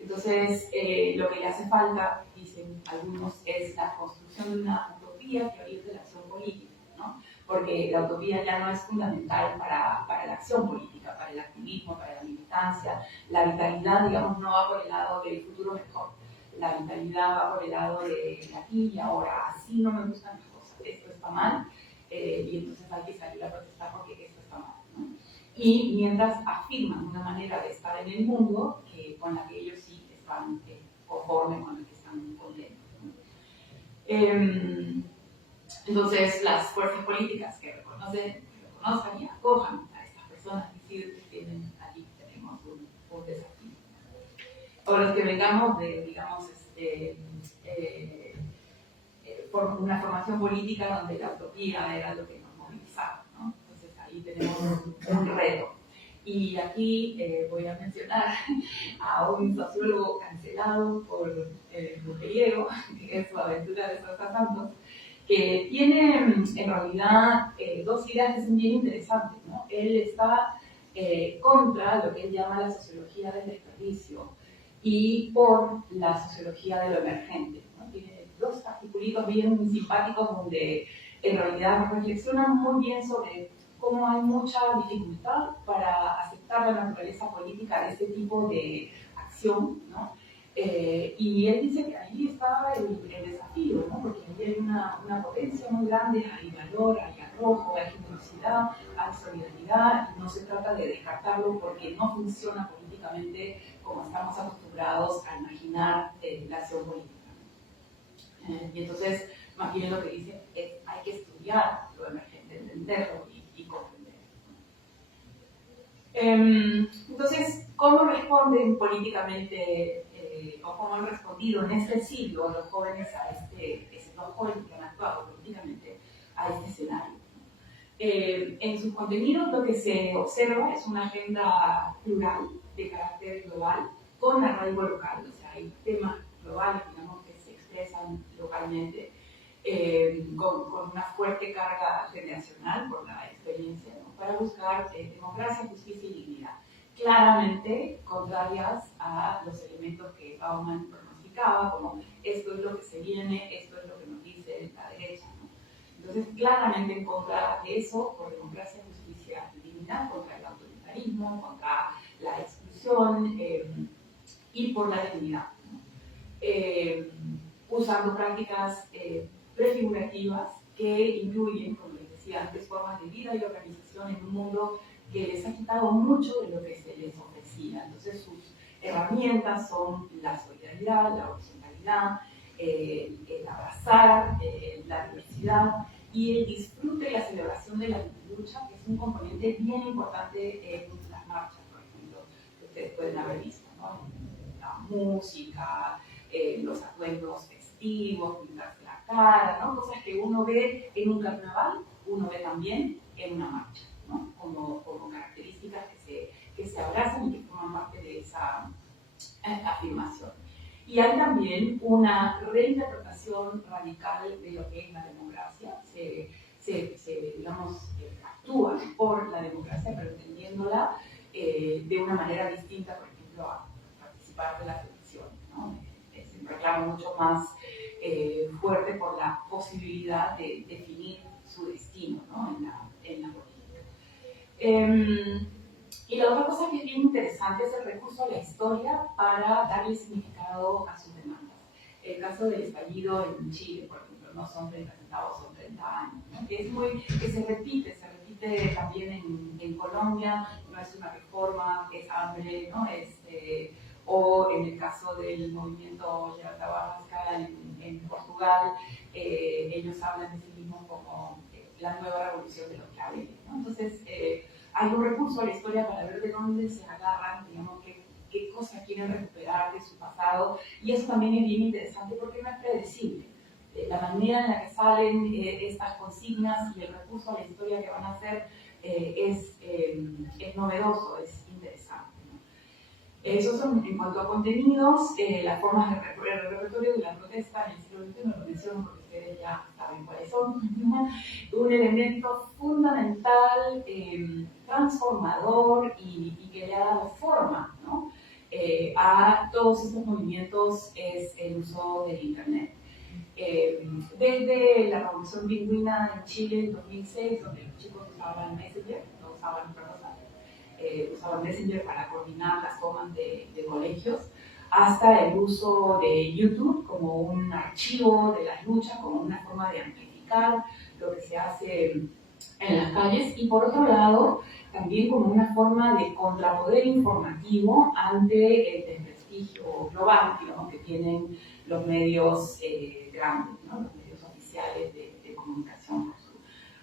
Entonces, lo que le hace falta, dicen algunos, es la construcción de una utopía que oriente la acción política, ¿no? Porque la utopía ya no es fundamental para la acción política, para el activismo, para la militancia. La vitalidad, digamos, no va por el lado del futuro mejor. La vitalidad va por el lado de aquí y ahora. Así no me gustan las cosas. Esto está mal y entonces hay que salir a protestar porque esto está mal, ¿no? Y mientras afirman una manera de estar en el mundo con la que ellos sí están conformes, con la que están contentos, ¿no? Entonces, las fuerzas políticas que reconozcan y acojan a estas personas que tienen allí, tenemos un desafío. O los que vengamos de, digamos, por una formación política donde la utopía era lo que nos movilizaba, ¿no? Entonces ahí tenemos un reto. Y aquí voy a mencionar a un sociólogo cancelado por Mujeriego, que es Su aventura de Sosa Santos, que tiene en realidad dos ideas que son bien interesantes, ¿no? Él está contra lo que él llama la sociología del desperdicio y por la sociología de lo emergente, ¿no? Tiene dos articulitos bien simpáticos donde en realidad reflexionan muy bien sobre cómo hay mucha dificultad para aceptar la naturaleza política de este tipo de acción, ¿no? Y él dice que ahí está el desafío, ¿no? Porque ahí hay una potencia muy grande, hay valor, hay arrojo, hay generosidad, hay solidaridad, y no se trata de descartarlo porque no funciona políticamente como estamos acostumbrados a imaginar la acción política. Y entonces, más bien lo que dice es hay que estudiar lo emergente, entenderlo y comprender. Entonces, ¿cómo responden políticamente o cómo han respondido en este siglo los jóvenes los jóvenes que han actuado políticamente a este escenario? En sus contenidos lo que se observa es una agenda plural de carácter global con arraigo local, o sea, hay temas globales, digamos, que se expresan localmente con una fuerte carga generacional por la experiencia, ¿no? Para buscar democracia, justicia y dignidad. Claramente contrarias a los elementos que Bauman pronosticaba, como esto es lo que se viene, esto es lo que nos dice la derecha, ¿no? Entonces, claramente en contra de eso, por democracia, justicia y dignidad, contra el autoritarismo, contra la exclusión y por la dignidad, ¿no? Usando prácticas prefigurativas que incluyen, como les decía antes, formas de vida y organización en un mundo que les ha quitado mucho de lo que se les ofrecía. Entonces sus herramientas son la solidaridad, la horizontalidad, el abrazar la diversidad y el disfrute y la celebración de la lucha, que es un componente bien importante en las marchas, por ejemplo, que ustedes pueden haber visto, ¿no? La música, los atuendos festivos, pintarse la cara, ¿no? Cosas que uno ve en un carnaval, uno ve también en una marcha, ¿no? Como características que se abrazan y que forman parte de esa afirmación. Y hay también una reinterpretación radical de lo que es la democracia. Digamos, actúa por la democracia, pero entendiéndola de una manera distinta, por ejemplo, a participar de las elecciones, ¿no? Es un reclamo mucho más fuerte por la posibilidad de definir su destino, ¿no? en la política. Y la otra cosa que es bien interesante es el recurso a la historia para darle significado a sus demandas. El caso del estallido en Chile, por ejemplo, no son 30 centavos, son 30 años, ¿no? Que se repite también en Colombia, no es una reforma, es hambre, ¿no? O en el caso del movimiento Libertad Vasca en Portugal, ellos hablan de sí mismos como la nueva revolución de los claveles, ¿no? Entonces, hay un recurso a la historia para ver de dónde se agarran, digamos, qué cosas quieren recuperar de su pasado, y eso también es bien interesante porque no es predecible. La manera en la que salen estas consignas y el recurso a la historia que van a hacer es novedoso, es interesante, ¿no? Esos son, en cuanto a contenidos, las formas de repertorio de la protesta en el siglo XXI, lo menciono porque ustedes ya saben cuáles son, ¿no? Un elemento fundamental, transformador y que le ha dado forma, ¿no? A todos estos movimientos es el uso del Internet. Desde la Revolución Pingüina en Chile en 2006, donde los chicos usaban Messenger, no usaban otra cosa, usaban Messenger para coordinar las tomas de colegios, hasta el uso de YouTube como un archivo de las luchas, como una forma de amplificar lo que se hace en las calles, y por otro lado, también como una forma de contrapoder informativo ante el desprestigio global, digamos, que tienen los medios grandes, ¿no? Los medios oficiales de comunicación, por su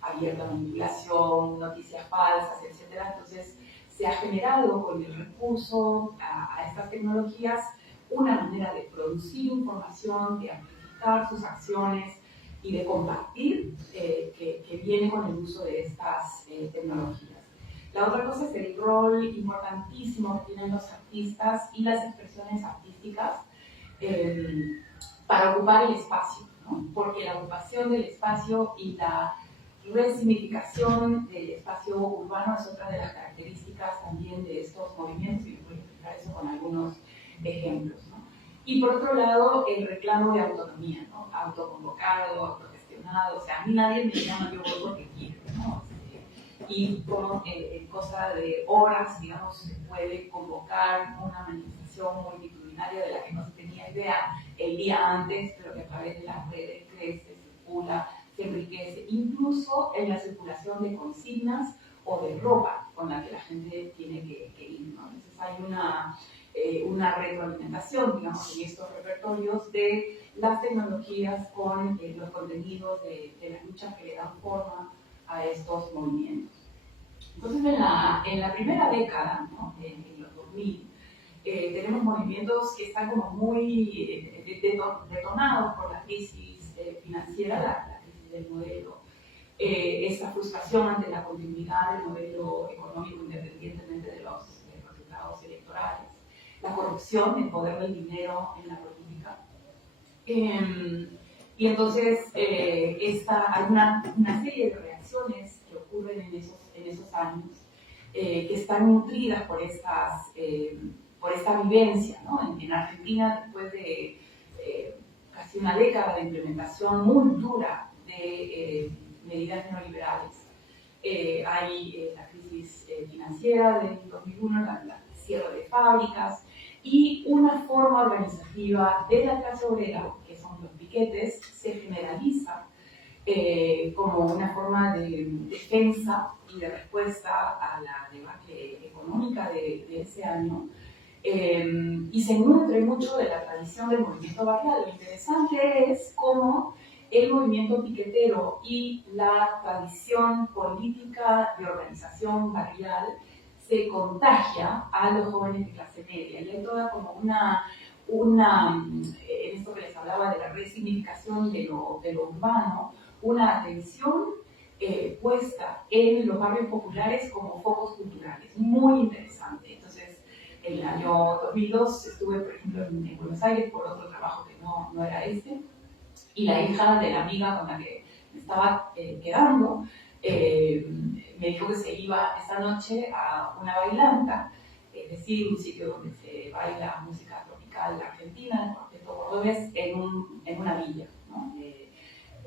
abierta manipulación, noticias falsas, etc. Entonces, se ha generado con el recurso a estas tecnologías una manera de producir información, de amplificar sus acciones y de compartir que viene con el uso de estas tecnologías. La otra cosa es el rol importantísimo que tienen los artistas y las expresiones artísticas para ocupar el espacio, ¿no? Porque la ocupación del espacio y la resignificación del espacio urbano es otra de las características también de estos movimientos, y les voy a explicar eso con algunos ejemplos, ¿no? Y por otro lado, el reclamo de autonomía, ¿no? Autoconvocado, autogestionado, o sea, a mí nadie me llama, yo voy porque quiero, ¿no? Y como en cosa de horas, digamos, se puede convocar una manifestación multitudinaria de la que no se tenía idea el día antes, pero que a través de las redes crece, circula, se enriquece, incluso en la circulación de consignas o de ropa con la que la gente tiene que ir, ¿no? Entonces hay una retroalimentación, digamos, en estos repertorios de las tecnologías con los contenidos de las luchas que le dan forma a estos movimientos. Entonces, en la primera década, ¿no? En los 2000, tenemos movimientos que están como muy detonados por la crisis financiera, la crisis del modelo, esa frustración ante la continuidad del modelo económico independientemente de los resultados electorales, la corrupción, el poder del dinero en la política. Y entonces hay una serie de reacciones que ocurren en esos años que están nutridas por esta vivencia, ¿no? En Argentina, después de casi una década de implementación muy dura de medidas neoliberales, hay la crisis financiera del 2001, la cierre de fábricas, y una forma organizativa de la clase obrera, que son los piquetes, se generaliza como una forma de defensa y de respuesta a la debacle económica de ese año, y se nutre mucho de la tradición del movimiento barrial. Lo interesante es cómo el movimiento piquetero y la tradición política de organización barrial se contagia a los jóvenes de clase media, y hay toda como en esto que les hablaba de la resignificación de lo urbano, una atención puesta en los barrios populares como focos culturales, muy interesante. Entonces, en el año 2002 estuve, por ejemplo, en Buenos Aires por otro trabajo que no era este, y la hija de la amiga con la que me estaba quedando me dijo que se iba esa noche a una bailanta, es decir, un sitio donde se baila música tropical argentina, el cuarteto cordobés, en una villa, ¿no?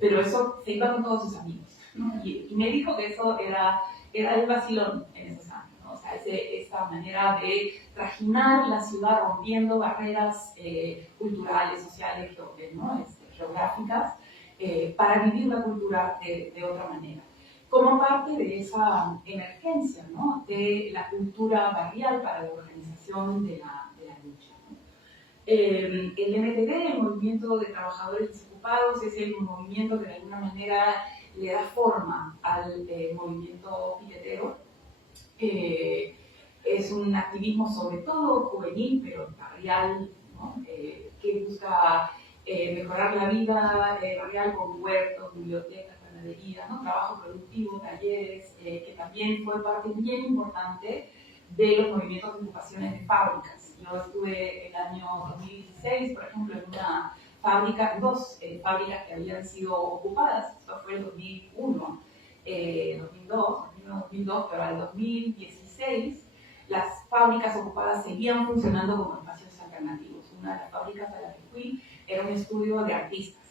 Pero eso se iba con todos sus amigos, ¿no? Y me dijo que eso era el vacilón en esos años, ¿no? O sea, esa manera de trajinar la ciudad rompiendo barreras culturales, sociales, ¿no? Geográficas, para vivir la cultura de otra manera. Como parte de esa emergencia, ¿no?, de la cultura barrial para la organización de la lucha, ¿no? El MTD, el Movimiento de Trabajadores Desocupados, es el movimiento que de alguna manera le da forma al movimiento piquetero. Es un activismo sobre todo juvenil, pero barrial, ¿no?, que busca mejorar la vida barrial con huertos, bibliotecas, ganadería, ¿no?, trabajo productivo, talleres, que también fue parte bien importante de los movimientos de ocupaciones de fábricas. Yo estuve el año 2016, por ejemplo, en una fábrica, dos fábricas que habían sido ocupadas. Esto fue el 2001, 2002, pero al 2016 las fábricas ocupadas seguían funcionando como espacios alternativos. Una de las fábricas a la que fui era un estudio de artistas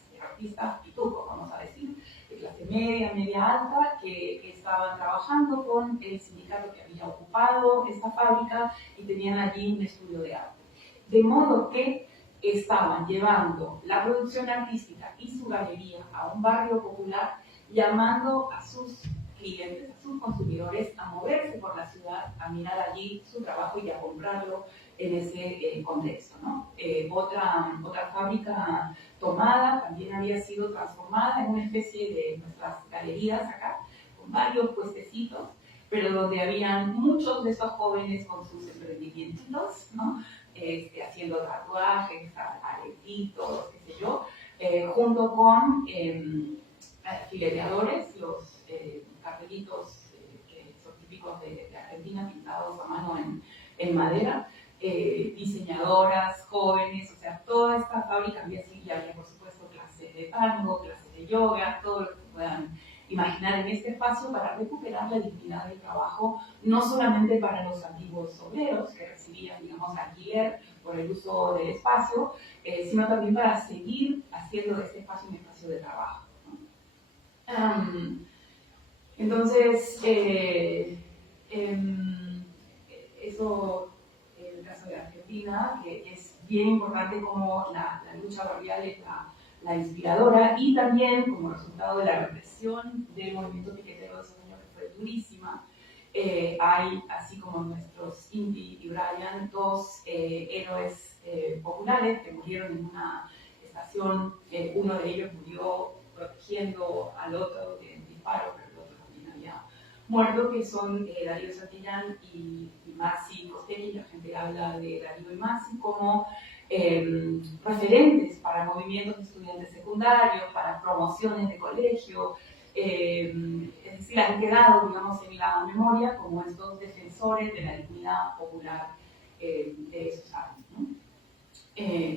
pitucos, vamos a decir, de clase media, media alta, que estaban trabajando con el sindicato que había ocupado esta fábrica y tenían allí un estudio de arte. De modo que estaban llevando la producción artística y su galería a un barrio popular, llamando a sus clientes, a sus consumidores, a moverse por la ciudad, a mirar allí su trabajo y a comprarlo en ese contexto, ¿no? Otra fábrica tomada también había sido transformada en una especie de nuestras galerías acá, con varios puestecitos, pero donde habían muchos de esos jóvenes con sus emprendimientos, ¿no? Haciendo tatuajes, aretitos, qué sé yo, junto con fileteadores, los cartelitos que son típicos de Argentina, pintados a mano en madera, diseñadoras, jóvenes, o sea, toda esta fábrica había por supuesto clases de tango, clases de yoga, todo lo que puedan imaginar en este espacio para recuperar la dignidad del trabajo, no solamente para los antiguos obreros que recibían, digamos, alquiler por el uso del espacio, sino también para seguir haciendo de este espacio un espacio de trabajo, ¿no? Entonces, eso, en el caso de Argentina, que es bien importante como la lucha barrial es la inspiradora, y también como resultado de la represión del movimiento piquetero de esos años, que fue durísima, hay, así como nuestros Inti y Brian, dos héroes populares que murieron en una estación. Uno de ellos murió protegiendo al otro de disparo, pero el otro también había muerto, que son Darío Santillán y Maxi Costelli. La gente habla de Darío y Maxi como referentes para movimientos de estudiantes secundarios, para promociones de colegio, es decir, han quedado, digamos, en la memoria como estos defensores de la dignidad popular de esos años, ¿no?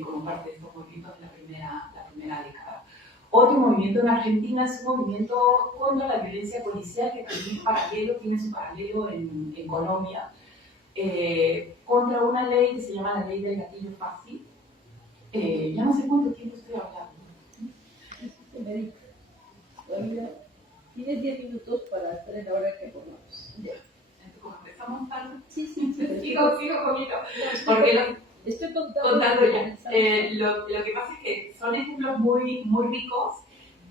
Como parte de estos movimientos de la primera década. Otro movimiento en Argentina es un movimiento contra la violencia policial, que también tiene su paralelo en Colombia, contra una ley que se llama la ley del gatillo fácil. Ya no sé cuánto tiempo estoy hablando. Tienes 10 minutos para estar en la hora que pongamos. Ya. Entonces, como empezamos tarde, Sí. sigo poquito. Porque estoy contando ya. Lo que pasa es que son ejemplos muy, muy ricos,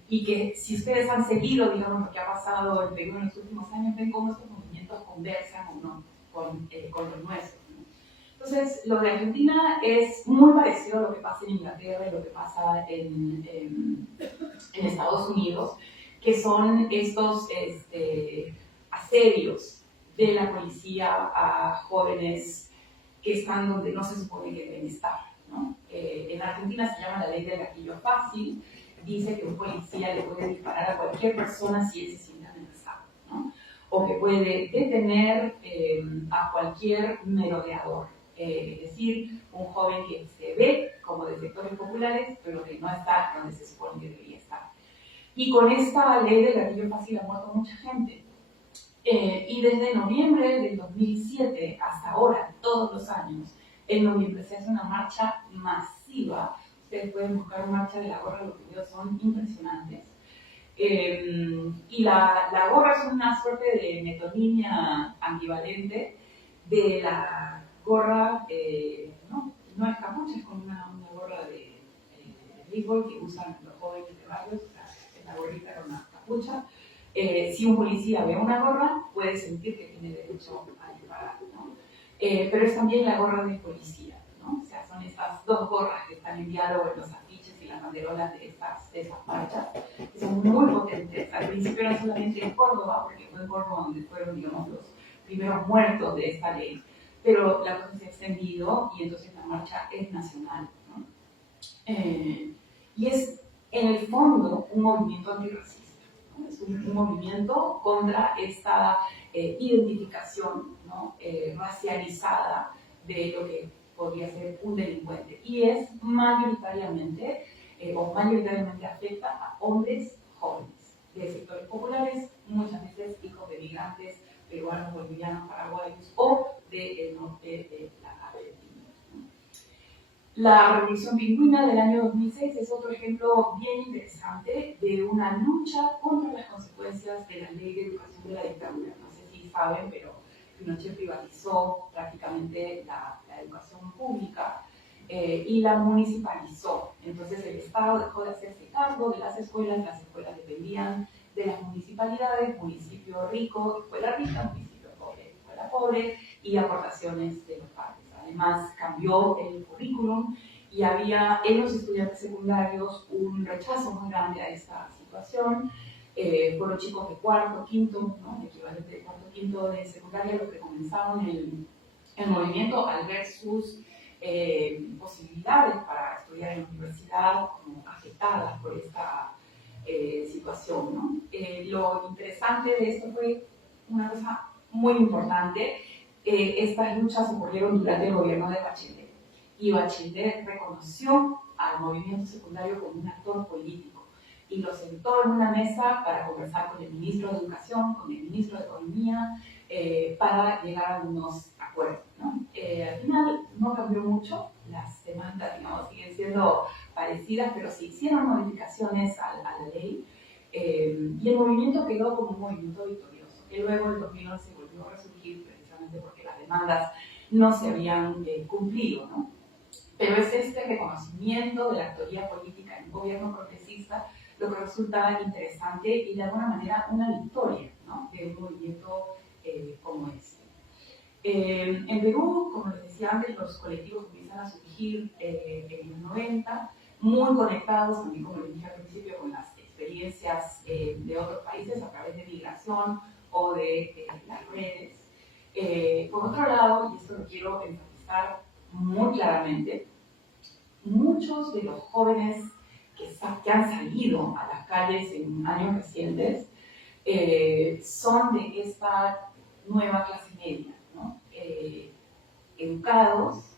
y que si ustedes han seguido, digamos, lo que ha pasado en Perú en los últimos años, ven cómo estos movimientos conversan o no con los nuestros, ¿no? Entonces, lo de Argentina es muy parecido a lo que pasa en Inglaterra y lo que pasa en Estados Unidos, que son estos asedios de la policía a jóvenes que están donde no se supone que deben estar, ¿no? En Argentina se llama la ley del gatillo fácil. Dice que un policía le puede disparar a cualquier persona si él se siente amenazado, ¿no? O que puede detener a cualquier merodeador, es decir, un joven que se ve como de sectores populares, pero que no está donde se supone que debería estar. Y con esta ley del gatillo fácil ha muerto mucha gente. Y desde noviembre del 2007 hasta ahora, todos los años, en noviembre se hace una marcha masiva. Ustedes pueden buscar marcha de la gorra, los videos son impresionantes. Y la gorra es una suerte de metonimia ambivalente de la gorra, no es capucha, es como una gorra de béisbol que usan los jóvenes de barrios. O sea, gorrita con una capucha. Si un policía ve una gorra, puede sentir que tiene derecho a disparar, ¿no? Pero es también la gorra del policía, ¿no? O sea, son estas dos gorras que están en diálogo en los afiches y las banderolas de esas marchas, que son muy potentes. Al principio era solamente en Córdoba, porque fue en Córdoba donde fueron, digamos, los primeros muertos de esta ley, pero la cosa se ha extendido y entonces la marcha es nacional, ¿no? Y es, en el fondo, un movimiento antirracista, ¿no? Es un movimiento contra esta identificación, ¿no? Racializada de lo que podría ser un delincuente. Y es mayoritariamente afecta a hombres jóvenes de sectores populares, muchas veces hijos de migrantes peruanos, bolivianos, paraguayos o del norte de la Argentina. La Revolución Pingüina del año 2006 es otro ejemplo bien interesante de una lucha contra las consecuencias de la ley de educación de la dictadura. No sé si saben, pero Pinochet privatizó prácticamente la educación pública y la municipalizó. Entonces el Estado dejó de hacerse cargo de las escuelas dependían de las municipalidades, municipio rico, escuela rica, municipio pobre, escuela pobre, y aportaciones de los padres. Además, cambió el currículum y había en los estudiantes secundarios un rechazo muy grande a esta situación. Fueron chicos de cuarto, quinto, ¿no? El equivalente de cuarto, quinto de secundaria, los que comenzaron el movimiento al ver sus posibilidades para estudiar en la universidad como afectadas por esta situación, ¿no? Lo interesante de esto fue una cosa muy importante. Estas luchas ocurrieron durante el gobierno de Bachelet y Bachelet reconoció al movimiento secundario como un actor político y lo sentó en una mesa para conversar con el ministro de Educación, con el ministro de Economía, para llegar a unos acuerdos, ¿no? Al final no cambió mucho, las demandas, digamos, siguen siendo parecidas, pero se hicieron modificaciones a la ley y el movimiento quedó como un movimiento victorioso, que luego en 2011 volvió a resurgir precisamente porque las demandas no se habían cumplido, ¿no? Pero es este reconocimiento de la actoría política en un gobierno progresista lo que resulta interesante y de alguna manera una victoria, ¿no? De un movimiento como este. En Perú, como les decía antes, los colectivos comienzan a surgir en los 90, muy conectados, también como les dije al principio, con las experiencias de otros países a través de migración o de las redes. Por otro lado, y esto lo quiero enfatizar muy claramente, muchos de los jóvenes que han salido a las calles en años recientes son de esta nueva clase media, ¿no? Educados,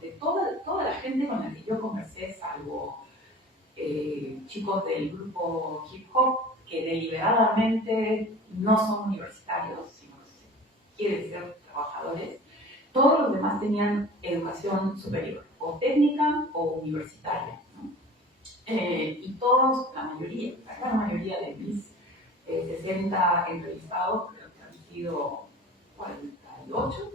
de toda la gente con la que yo conversé, salvo chicos del grupo hip hop, que deliberadamente no son universitarios, sino que quieren ser trabajadores, todos los demás tenían educación superior, o técnica o universitaria, ¿no? Y todos, la gran mayoría de mis 60 entrevistados, creo que han sido 48,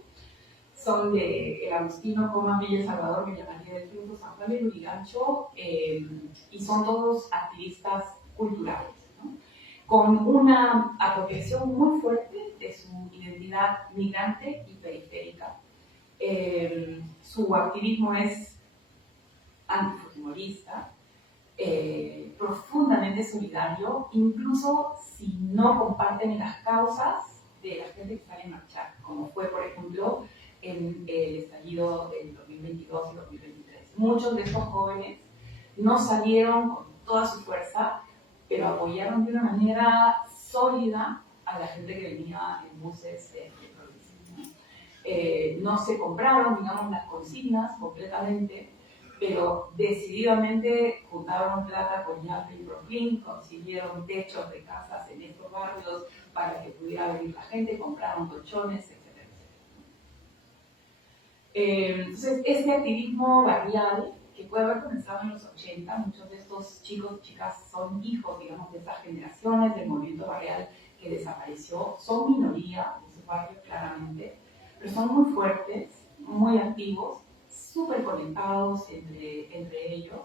son de El Agustino, Comas, Villa El Salvador, Villa María del Triunfo, San Juan de Lurigancho, y son todos activistas culturales, ¿no? Con una apropiación muy fuerte de su identidad migrante y periférica. Su activismo es antifujimorista, profundamente solidario, incluso si no comparten las causas de la gente que sale a marchar, como fue, por ejemplo, en el estallido del 2022 y 2023. Muchos de estos jóvenes no salieron con toda su fuerza, pero apoyaron de una manera sólida a la gente que venía en buses de provincia, ¿no? No se compraron, digamos, las consignas completamente, pero decididamente juntaron plata con Yape y Brooklyn, consiguieron techos de casas en estos barrios para que pudiera venir la gente, compraron colchones, etc. Entonces, este activismo barrial, que puede haber comenzado en los 80, muchos de estos chicos y chicas son hijos, digamos, de esas generaciones del movimiento barrial que desapareció, son minoría en sus barrios claramente, pero son muy fuertes, muy activos, súper conectados entre ellos,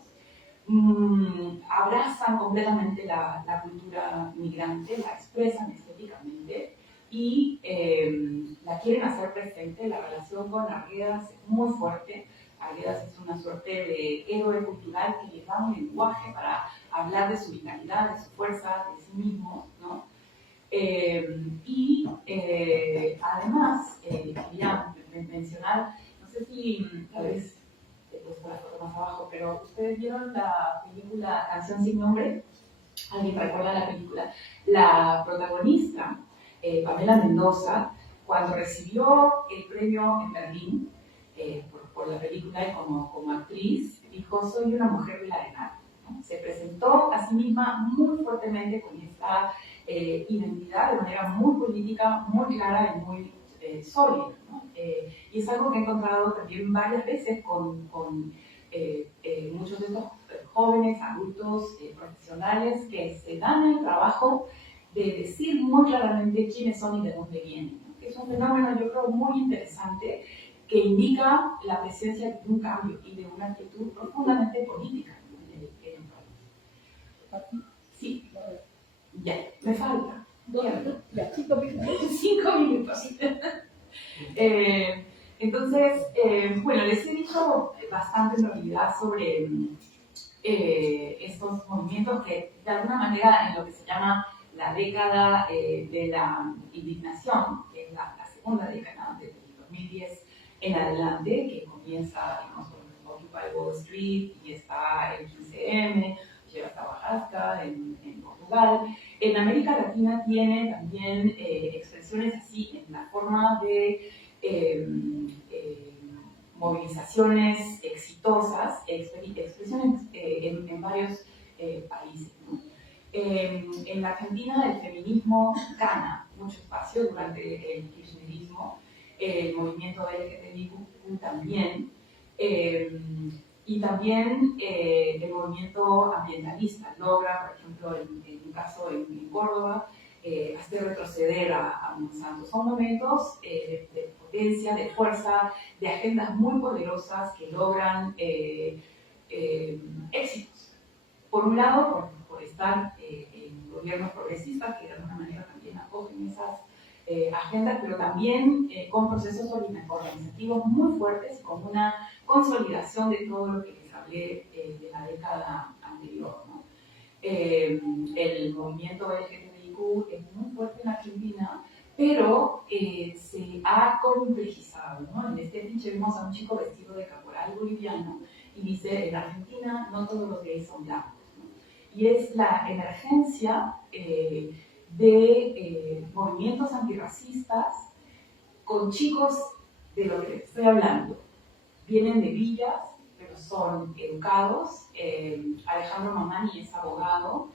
abrazan completamente la cultura migrante, la expresan estéticamente y la quieren hacer presente. La relación con Arguedas es muy fuerte. Arguedas es una suerte de héroe cultural que les da un lenguaje para hablar de su vitalidad, de su fuerza, de sí mismos, ¿no? Además, quería mencionar, no sé si tal vez he puesto la foto más abajo, pero ¿ustedes vieron la película Canción sin nombre? ¿Alguien recuerda la película? La protagonista, Pamela Mendoza, cuando recibió el premio en Berlín por la película y como actriz, dijo: soy una mujer del Arenal, ¿no? Se presentó a sí misma muy fuertemente con esta identidad de manera muy política, muy clara y muy sólida, ¿no? Y es algo que he encontrado también varias veces con muchos de estos jóvenes, adultos, profesionales que se dan el trabajo de decir muy claramente quiénes son y de dónde vienen, ¿no? Es un fenómeno, yo creo, muy interesante que indica la presencia de un cambio y de una actitud profundamente política en el país. Sí, ya, me falta. Ya, 5 minutos. 5 minutos. Entonces, bueno, les he dicho bastante en realidad sobre estos movimientos que de alguna manera en lo que se llama la década de la indignación, que es la segunda década desde el 2010 en adelante, que comienza digamos, con Occupy Wall Street y está el 15M, llega hasta Oaxaca en Portugal. En América Latina tiene también expresiones así en la forma de movilizaciones exitosas, expresiones en varios países, ¿no? En la Argentina el feminismo gana mucho espacio durante el kirchnerismo, el movimiento LGTBIQ también, y también el movimiento ambientalista logra, por ejemplo, en un caso en Córdoba, hacer retroceder a Monsanto. Son momentos de potencia, de fuerza, de agendas muy poderosas que logran éxitos. Por un lado, por estar en gobiernos progresistas que de alguna manera también acogen esas agendas, pero también con procesos organizativos muy fuertes, con una consolidación de todo lo que les hablé de la década anterior, ¿no? El movimiento LGTBIQ es muy fuerte en Argentina, pero se ha complejizado, ¿no? En este pinche vimos a un chico vestido de caporal boliviano y dice: en Argentina no todos los gays son blancos, ¿no? Y es la emergencia de movimientos antirracistas con chicos de lo que les estoy hablando. Vienen de villas, pero son educados. Alejandro Mamani es abogado,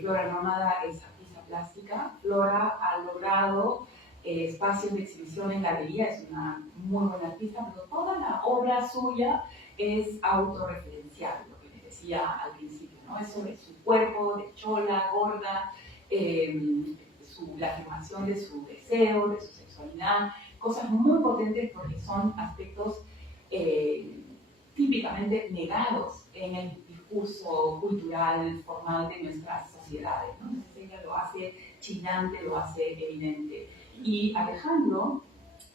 Flora Nómada es artista plástica. Flora ha logrado espacios de exhibición en galería, es una muy buena artista, pero toda la obra suya es autorreferencial, lo que les decía al principio, ¿no? Es sobre su cuerpo de chola, gorda, la afirmación de su deseo, de su sexualidad, cosas muy potentes porque son aspectos típicamente negados en el discurso cultural formal de nuestras sociedades, ¿no? Entonces ella lo hace chillante, lo hace evidente. Y Alejandro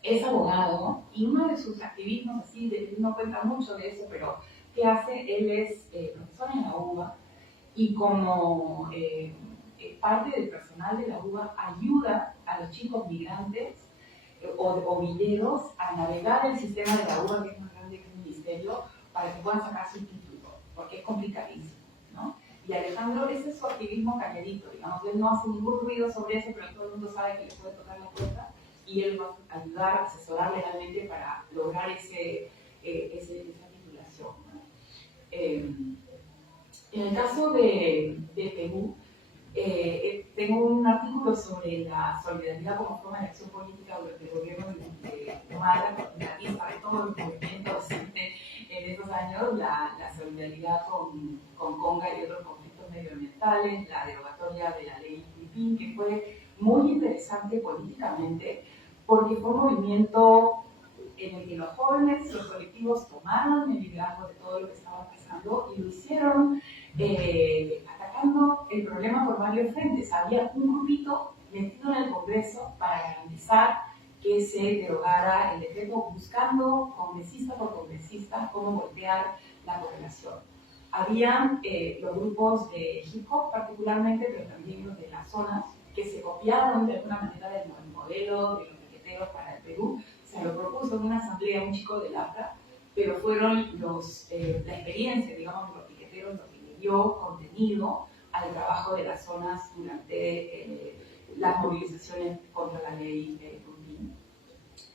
es abogado y uno de sus activismos, así, él no cuenta mucho de eso, pero ¿qué hace? Él es profesor en la UBA y como parte del personal de la UBA ayuda a los chicos migrantes o villeros a navegar el sistema de la UBA, que es más grande que el ministerio, para que puedan sacar su título, porque es complicadísimo, ¿no? Y Alejandro, ese es su activismo calladito, digamos, él no hace ningún ruido sobre eso, pero todo el mundo sabe que le puede tocar la puerta y él va a ayudar a asesorar legalmente para lograr esa titulación, ¿no? En el caso de Perú, tengo un artículo sobre la solidaridad como forma de acción política durante el gobierno de Humala, y sobre todo los movimientos en estos años, la solidaridad con Conga y otros conflictos medioambientales, la derogatoria de la ley Pipín, que fue muy interesante políticamente, porque fue un movimiento en el que los jóvenes, los colectivos tomaron el liderazgo de todo lo que estaba pasando conversando y lo hicieron atacando el problema por varios frentes. Había un grupito metido en el Congreso para garantizar que se derogara el decreto, buscando congresista por congresista cómo voltear la correlación. Habían los grupos de hip hop particularmente, pero también los de las zonas, que se copiaron de alguna manera del modelo de los piqueteros para el Perú. Se lo propuso en una asamblea un chico del APRA, pero fueron la experiencia, digamos, de los piqueteros lo que le dio contenido al trabajo de las zonas durante las movilizaciones contra la ley Rubín.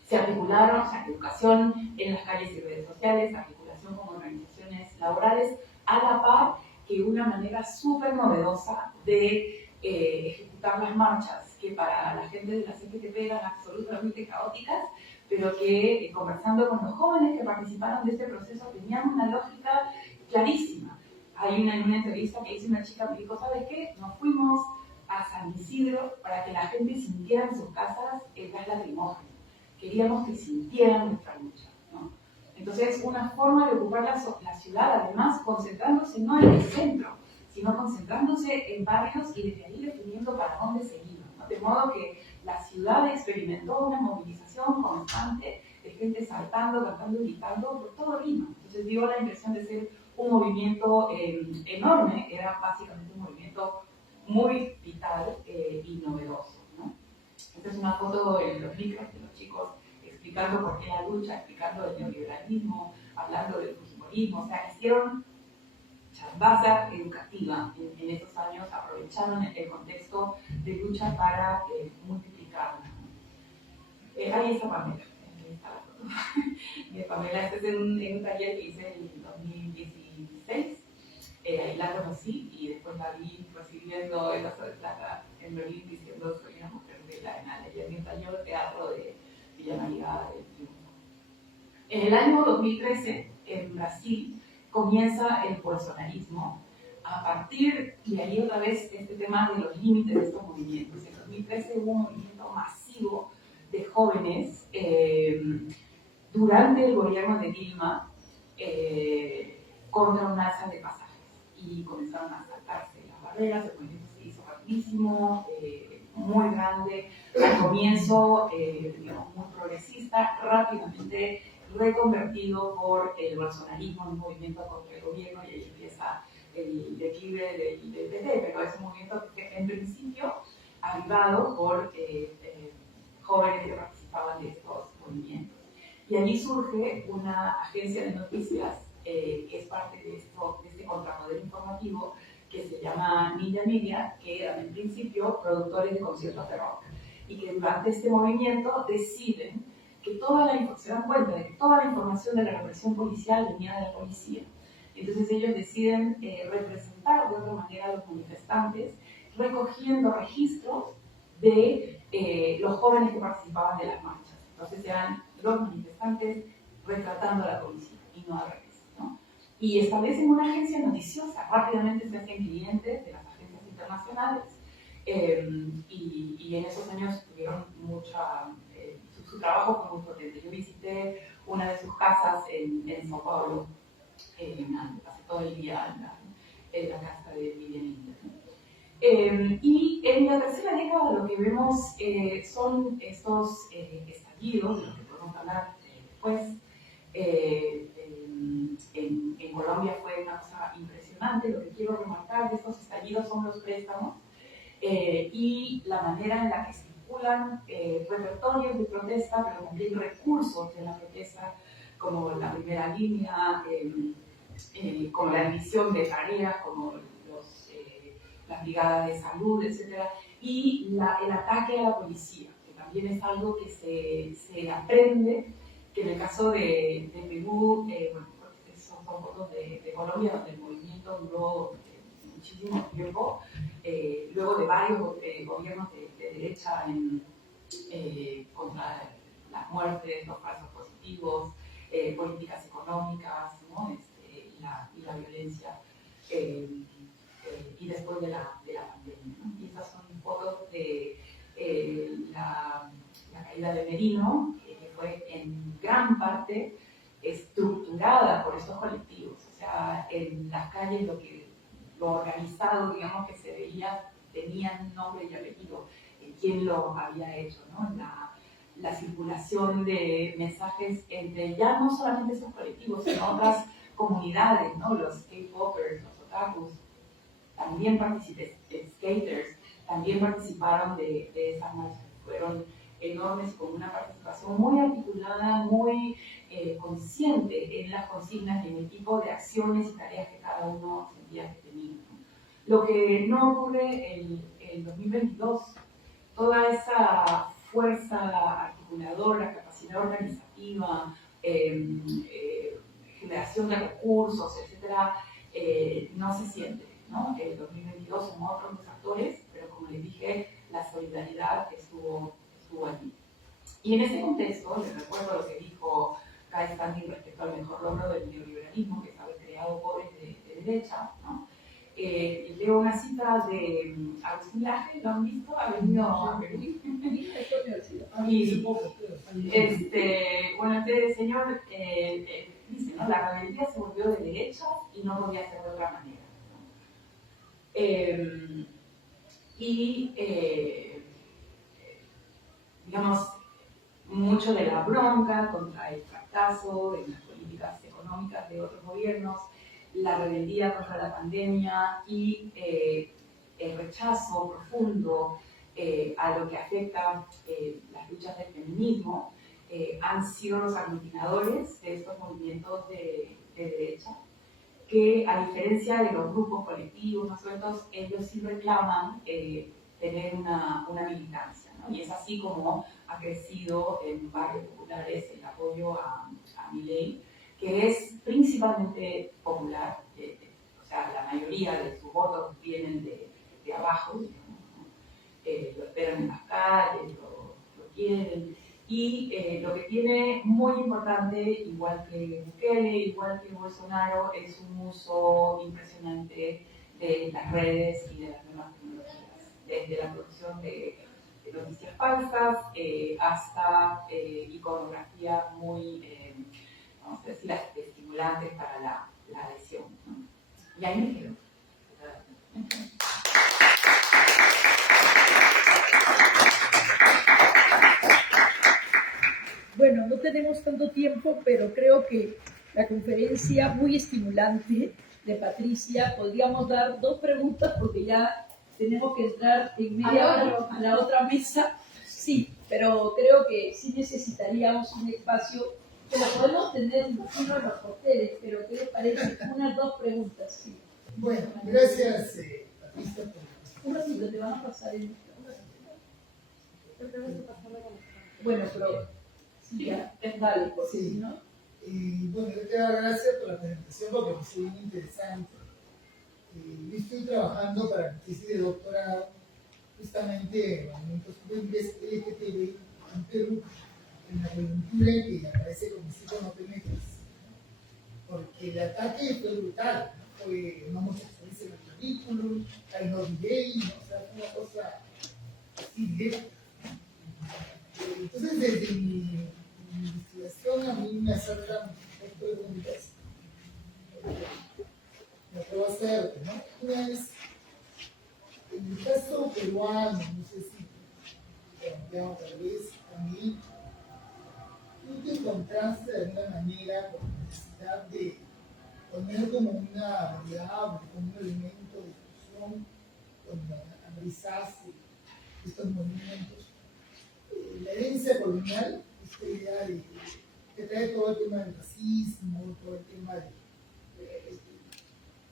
Se articularon, o sea, educación en las calles y redes sociales, articulación con organizaciones laborales, a la par que una manera súper novedosa de ejecutar las marchas, que para la gente de la CGTP eran absolutamente caóticas, pero que conversando con los jóvenes que participaron de este proceso tenían una lógica clarísima. Hay en una entrevista que hice una chica, me dijo, ¿sabes qué? Nos fuimos a San Isidro para que la gente sintiera en sus casas el gas lacrimógeno. Queríamos que sintieran nuestra lucha, ¿no? Entonces, una forma de ocupar la ciudad, además, concentrándose no en el centro, sino concentrándose en barrios y desde ahí definiendo para dónde seguir, ¿no? De modo que la ciudad experimentó una movilización constante de gente saltando, cantando y gritando por todo Lima. Entonces dio la impresión de ser un movimiento enorme, era básicamente un movimiento muy vital y novedoso, ¿no? Esta es una foto en los micros de los chicos explicando por qué la lucha, explicando el neoliberalismo, hablando del fujimorismo, o sea, hicieron chambaza educativa en estos años, aprovecharon el contexto de lucha para multiplicarla. Ahí está Pamela, ahí está la foto de Pamela. Este es en un taller que hice en 2016, ahí la conocí y después la vi recibiendo el Oso de Plata en Berlín diciendo soy una mujer de la ENALE, y en mi taller de teatro de Villa María del Triunfo. En el año 2013, en Brasil, comienza el bolsonarismo. A partir de ahí otra vez este tema de los límites de estos movimientos. En 2013 hubo un movimiento masivo de jóvenes durante el gobierno de Dilma contra un alza de pasajes y comenzaron a saltarse las barreras. El movimiento se hizo rapidísimo, muy grande, al comienzo digamos, muy progresista, rápidamente reconvertido por el bolsonarismo en un movimiento contra el gobierno, y ahí empieza el declive del PT, pero es un movimiento que en principio avivado por jóvenes que participaban de estos movimientos. Y allí surge una agencia de noticias que es parte de este contrapoder informativo que se llama Ninja Media, que eran en principio productores de conciertos de rock, y que durante este movimiento deciden que se dan cuenta de que toda la información de la represión policial venía de la policía. Entonces ellos deciden representar de otra manera a los manifestantes, recogiendo registros de los jóvenes que participaban de las marchas. Entonces eran los manifestantes retratando a la policía y no al revés, ¿no? Y establecen una agencia noticiosa, rápidamente se hacen clientes de las agencias internacionales y en esos años tuvieron mucha... su trabajo fue muy potente. Yo visité una de sus casas en São Paulo, pasé todo el día en la casa de Vivian Inter. Y en la tercera década lo que vemos son estos estallidos, de los que podemos hablar después. En Colombia fue una cosa impresionante. Lo que quiero remarcar de estos estallidos son los préstamos y la manera en la que circulan repertorios de protesta, pero también recursos de la protesta, como la primera línea, como la división de tareas, como las brigadas de salud, etc. Y el ataque a la policía, que también es algo que se aprende, que en el caso de Perú, bueno, son fotos de Colombia, donde el movimiento duró muchísimo tiempo, luego de varios gobiernos de derecha contra las muertes, los falsos positivos, políticas económicas, ¿no? y la violencia, y después de la pandemia, ¿no? Y estas son fotos de la caída de Merino, que fue en gran parte estructurada por estos colectivos. O sea, sea, en las calles lo organizado, digamos, que se veía, tenía nombre y apellido, quién lo había hecho, ¿no? La circulación de mensajes entre ya no solamente esos colectivos, sino otras comunidades, ¿no? Los K-popers, los otakus, también skaters, también participaron de esas marchas. Fueron enormes, con una participación muy articulada, muy consciente en las consignas y en el tipo de acciones y tareas que cada uno sentía que tenía, ¿no? Lo que no ocurre en 2022, toda esa fuerza articuladora, capacidad organizativa, generación de recursos, etcétera, no se siente, ¿no? El 2022 son otros los actores, pero como les dije, la solidaridad estuvo allí. Y en ese contexto, les recuerdo lo que dijo Kai Standing respecto al mejor logro del neoliberalismo, que es haber creado poderes de derecha, ¿no? Leo una cita de Agustín Laje, ¿lo han visto? Ha venido a Perú. Y, bueno, este señor dice, ¿no? La rebeldía se volvió de derecha y no podía ser de otra manera, ¿no? Digamos, mucho de la bronca contra el fracaso en las políticas económicas de otros gobiernos, la rebeldía contra la pandemia y el rechazo profundo a lo que afecta las luchas del feminismo han sido los aglutinadores de estos movimientos de derecha, que a diferencia de los grupos colectivos más sueltos, ellos sí reclaman tener una militancia, ¿no? Y es así como ha crecido en barrios populares el apoyo a Milei, que es principalmente popular, o sea, la mayoría de sus votos vienen de abajo, digamos, ¿no? Lo esperan en las calles, lo quieren. Y lo que tiene muy importante, igual que Bukele, igual que Bolsonaro, es un uso impresionante de las redes y de las nuevas tecnologías, desde la producción de noticias falsas hasta iconografía muy, vamos a decir, estimulante para la adhesión, ¿no? Y ahí me quedo. Bueno, no tenemos tanto tiempo, pero creo que la conferencia muy estimulante de Patricia, podríamos dar 2 preguntas porque ya tenemos que entrar en media hora a la otra mesa. Sí, pero creo que sí necesitaríamos un espacio, pero podemos tener, imagino, los hoteles, pero ¿qué les parece? Unas 2 preguntas, sí. Bueno, gracias, Patricia, por... Un ratito, te van a pasar el... Bueno, pero... Sí, ya, dale, porque Sí. si no... bueno, yo te doy las gracias por la presentación porque me pareció bien interesante. Yo estoy trabajando para mi tesis de doctorado justamente en movimientos juvenil LGTBI en Perú, en la coyuntura en que aparece como si no te metes. Porque el ataque fue brutal, ¿no? Fue una homosexualización en el currículum, hay no gay, ¿no? O sea, fue una cosa así directa. Entonces, desde mi investigación a mí me asaltan 2 preguntas. Me atrevo a hacerte, ¿no? Una es, en el caso peruano, no sé si colombiano tal vez también, tú te encontraste de alguna manera con la necesidad de poner como una variable, como un elemento de discusión, cuando analizaste estos movimientos. La herencia colonial, esta idea de que trae todo el tema del racismo, todo el tema de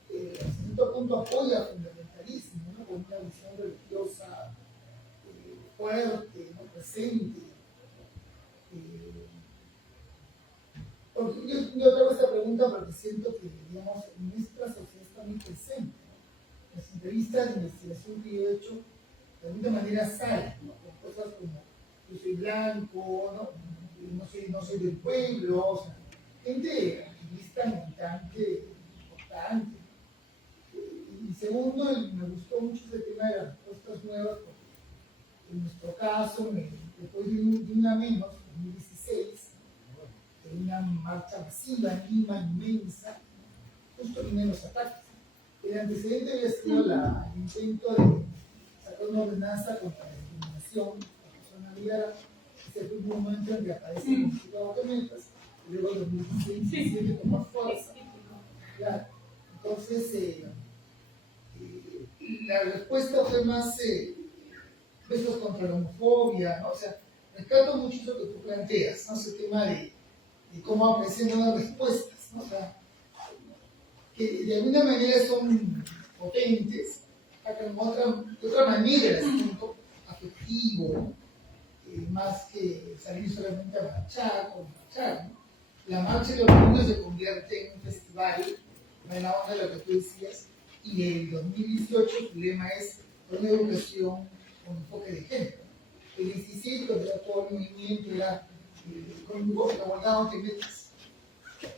a cierto punto apoya el fundamentalismo, ¿no? Con una visión religiosa fuerte, ¿no? Presente. Yo traigo esta pregunta porque siento que, digamos, en nuestra sociedad está muy presente, ¿no? Las entrevistas de investigación que yo he hecho, de alguna manera salen, ¿no? Con cosas como yo soy blanco, no soy del pueblo, o sea, gente activista, militante, importante. Y segundo, me gustó mucho ese tema de las respuestas nuevas, porque en nuestro caso, después de una menos, 2016, de una marcha masiva en Lima, inmensa, justo vienen los ataques. El antecedente había sido el intento de sacar una ordenanza contra la discriminación a la persona negra. Ese fue un momento en que aparece el Instituto de Guatemaltas, y luego en 2017 con más fuerza. Claro. Entonces, la respuesta fue más besos contra la homofobia, ¿no? O sea, rescato mucho eso que tú planteas, ¿no? Ese tema de cómo aparecen nuevas respuestas, ¿no? O sea, que de alguna manera son potentes, sacan de otra manera el asunto afectivo, más que salir solamente a marchar o marchar, ¿no? La marcha de los niños se convierte en un festival, en la onda de lo que tú decías, y en 2018 su lema es una educación con enfoque de género. El 17, cuando era todo el movimiento, era con guardado te metas.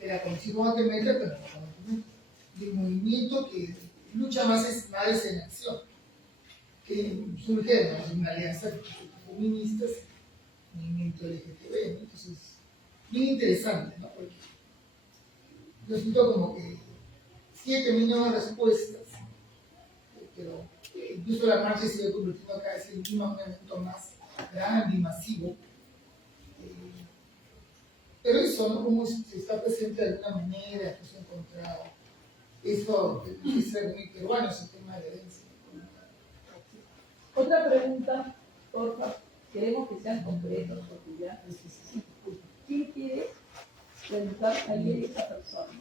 Era conocido no te metas, pero no te metas. Y el movimiento que lucha más es Madres en Acción, que surge de una alianza de feministas, movimiento LGTB, ¿no? Entonces, bien interesante, ¿no? Porque yo siento como que sí he tenido respuestas, pero incluso la marcha se ha convertido cada vez en un evento más grande y masivo. Pero eso, ¿no? Como se está presente de alguna manera, que se ha encontrado. Eso que ser muy peruano, ese tema de herencia. Otra pregunta, por favor. Queremos que sean concretos, porque ya. ¿Quién quiere preguntar a esa persona?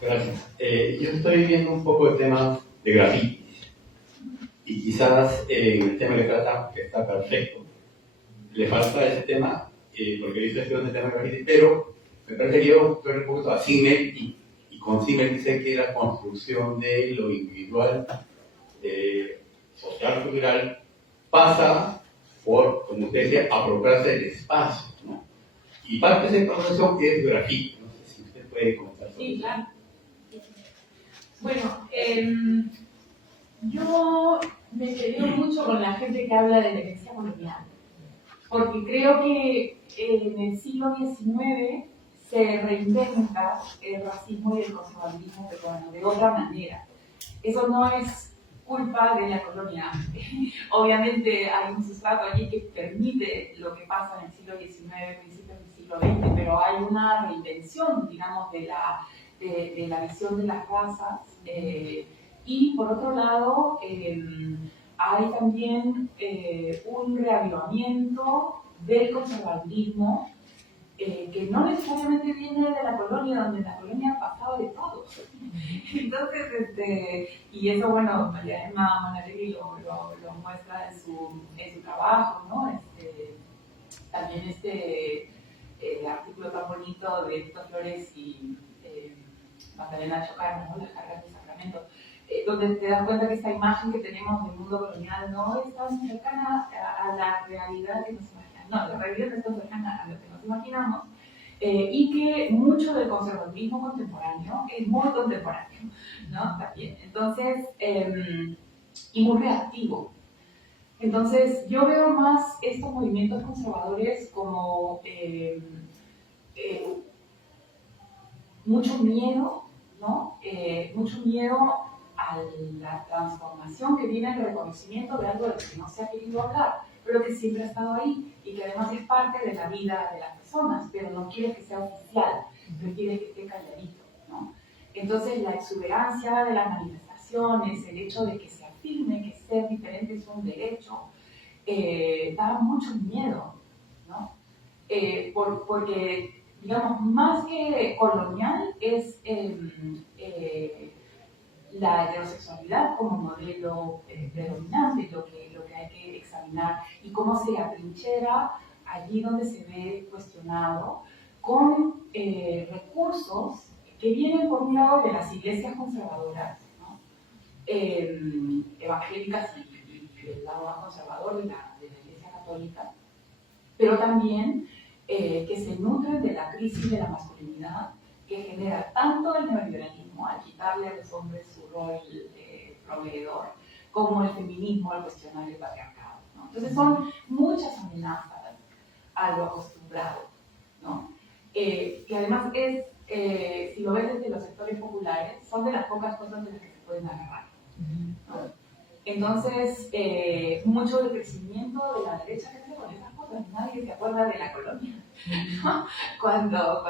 Gracias. Yo estoy viendo un poco el tema de grafitis. Y quizás el tema de plata, que está perfecto, le falta ese tema, porque yo estoy estudiando el tema de grafitis, pero me parece que yo ver un poquito a Simmel, y con Simmel dice que la construcción de lo individual, social, cultural, pasa por, como usted decía, apropiarse del espacio, ¿no? Y parte de esa construcción que es grafiti. No sé si usted puede comentar sobre Sí, eso. claro. Bueno, yo me peleo mucho con la gente que habla de la herencia colonial, porque creo que en el siglo XIX se reinventa el racismo y el conservadurismo peruano de otra manera. Eso no es culpa de la colonia. Obviamente hay un sustrato allí que permite lo que pasa en el siglo XIX, principios del siglo XX, pero hay una reinvención, digamos, de la visión de las razas. Y por otro lado, hay también un reavivamiento del conservadurismo que no necesariamente viene de la colonia, donde la colonia ha pasado de todo. Entonces, y eso, bueno, María Emma Manalegui lo muestra en su trabajo, ¿no? También artículo tan bonito de Tito Flores y Magdalena Chocarmo, ¿no? Las cargas de Sacramento, donde te das cuenta que esta imagen que tenemos del mundo colonial no es tan cercana a la realidad que nos imaginamos. No, la realidad no es tan cercana a lo que nos imaginamos, y que mucho del conservadurismo contemporáneo es muy contemporáneo, ¿no? También. Entonces, y muy reactivo. Entonces, yo veo más estos movimientos conservadores como mucho miedo, ¿no? Mucho miedo a la transformación que viene del reconocimiento de algo de lo que no se ha querido hablar, pero que siempre ha estado ahí y que además es parte de la vida de las personas, pero no quiere que sea oficial, prefiere que esté calladito, ¿no? Entonces, la exuberancia de las manifestaciones, el hecho de que se afirme que ser diferente es un derecho, da mucho miedo, ¿no? Porque, digamos, más que colonial es la heterosexualidad como modelo predominante, lo que hay que examinar, y cómo se atrinchera allí donde se ve cuestionado con recursos que vienen por un lado de las iglesias conservadoras, ¿no? Evangélicas y del lado más conservador de la iglesia católica, pero también que se nutren de la crisis de la masculinidad que genera tanto el neoliberalismo al quitarle a los hombres su rol proveedor, como el feminismo al cuestionar el patriarcado, ¿no? Entonces son muchas amenazas a lo acostumbrado, ¿no? Que además es si lo ves desde los sectores populares, son de las pocas cosas de las que se pueden agarrar, ¿no? Entonces, mucho del crecimiento de la derecha que hace con esas cosas, nadie se acuerda de la colonia, ¿no? Cuando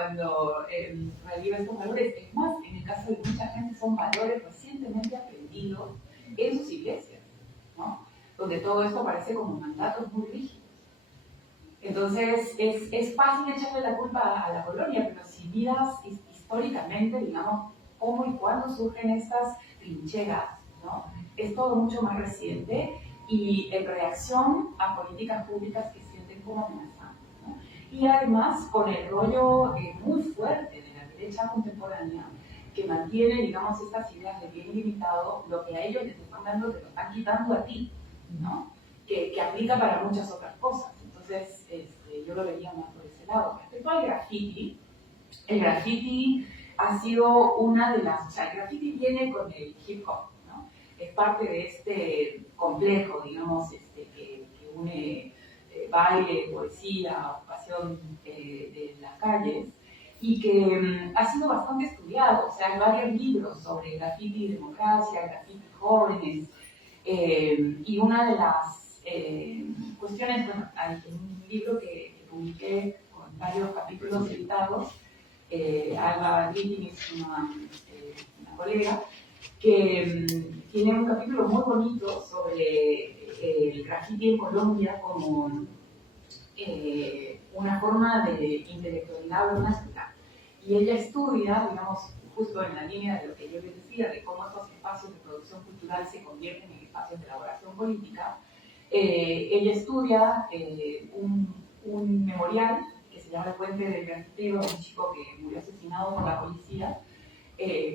revive estos valores. Es más, en el caso de mucha gente, son valores recientemente aprendidos en sus iglesias, ¿no? Donde todo esto parece como mandatos muy rígidos. Entonces, es fácil echarle la culpa a la colonia, pero si miras históricamente, digamos, cómo y cuándo surgen estas trincheras, ¿no? Es todo mucho más reciente y en reacción a políticas públicas que sienten como amenazantes, ¿no? Y además con el rollo muy fuerte de la derecha contemporánea que mantiene, digamos, estas ideas de bien ilimitado, lo que a ellos les están dando te lo están quitando a ti, ¿no? Que aplica para muchas otras cosas. Entonces, yo lo vería más por ese lado. Respecto al graffiti, el graffiti ha sido una de las... O sea, el graffiti viene con el hip hop, ¿no? Es parte de este complejo, digamos, que une baile, poesía, ocupación de las calles, y que ha sido bastante estudiado. O sea, hay varios libros sobre graffiti y democracia, graffiti jóvenes, y una de las cuestiones, bueno, hay un libro que publiqué con varios capítulos editados, Alba Littin es una colega, que tiene un capítulo muy bonito sobre el graffiti en Colombia como una forma de intelectualidad plástica. Y ella estudia, digamos, justo en la línea de lo que yo les decía, de cómo estos espacios de producción cultural se convierten en espacios de elaboración política. Ella estudia un memorial que se llama El Puente del Grafitero, un chico que murió asesinado por la policía,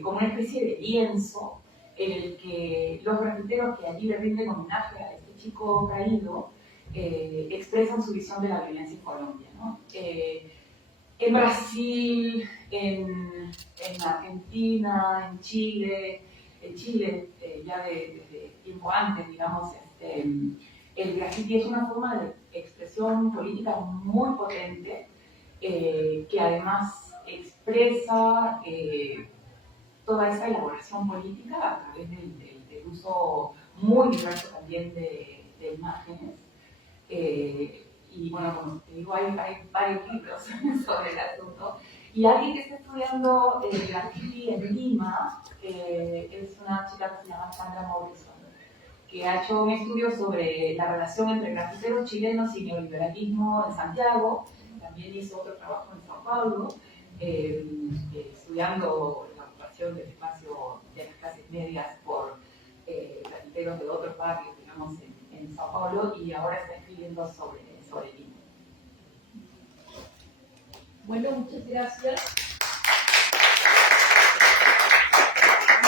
como una especie de lienzo en el que los grafiteros que allí le rinden homenaje a este chico caído expresan su visión de la violencia en Colombia, ¿no? En Brasil, en Argentina, en Chile, ya desde tiempo antes, digamos, el graffiti es una forma de expresión política muy potente que además expresa toda esa elaboración política a través del uso muy diverso también de imágenes. Y bueno, como te digo, hay varios libros sobre el asunto. Y alguien que está estudiando graffiti en Lima es una chica que se llama Sandra Morrison, que ha hecho un estudio sobre la relación entre grafiteros chilenos y neoliberalismo en Santiago. También hizo otro trabajo en Sao Paulo, estudiando la ocupación del espacio de las clases medias por grafiteros de otros barrios, digamos, en Sao Paulo, y ahora está escribiendo sobre Lima. Bueno, muchas gracias.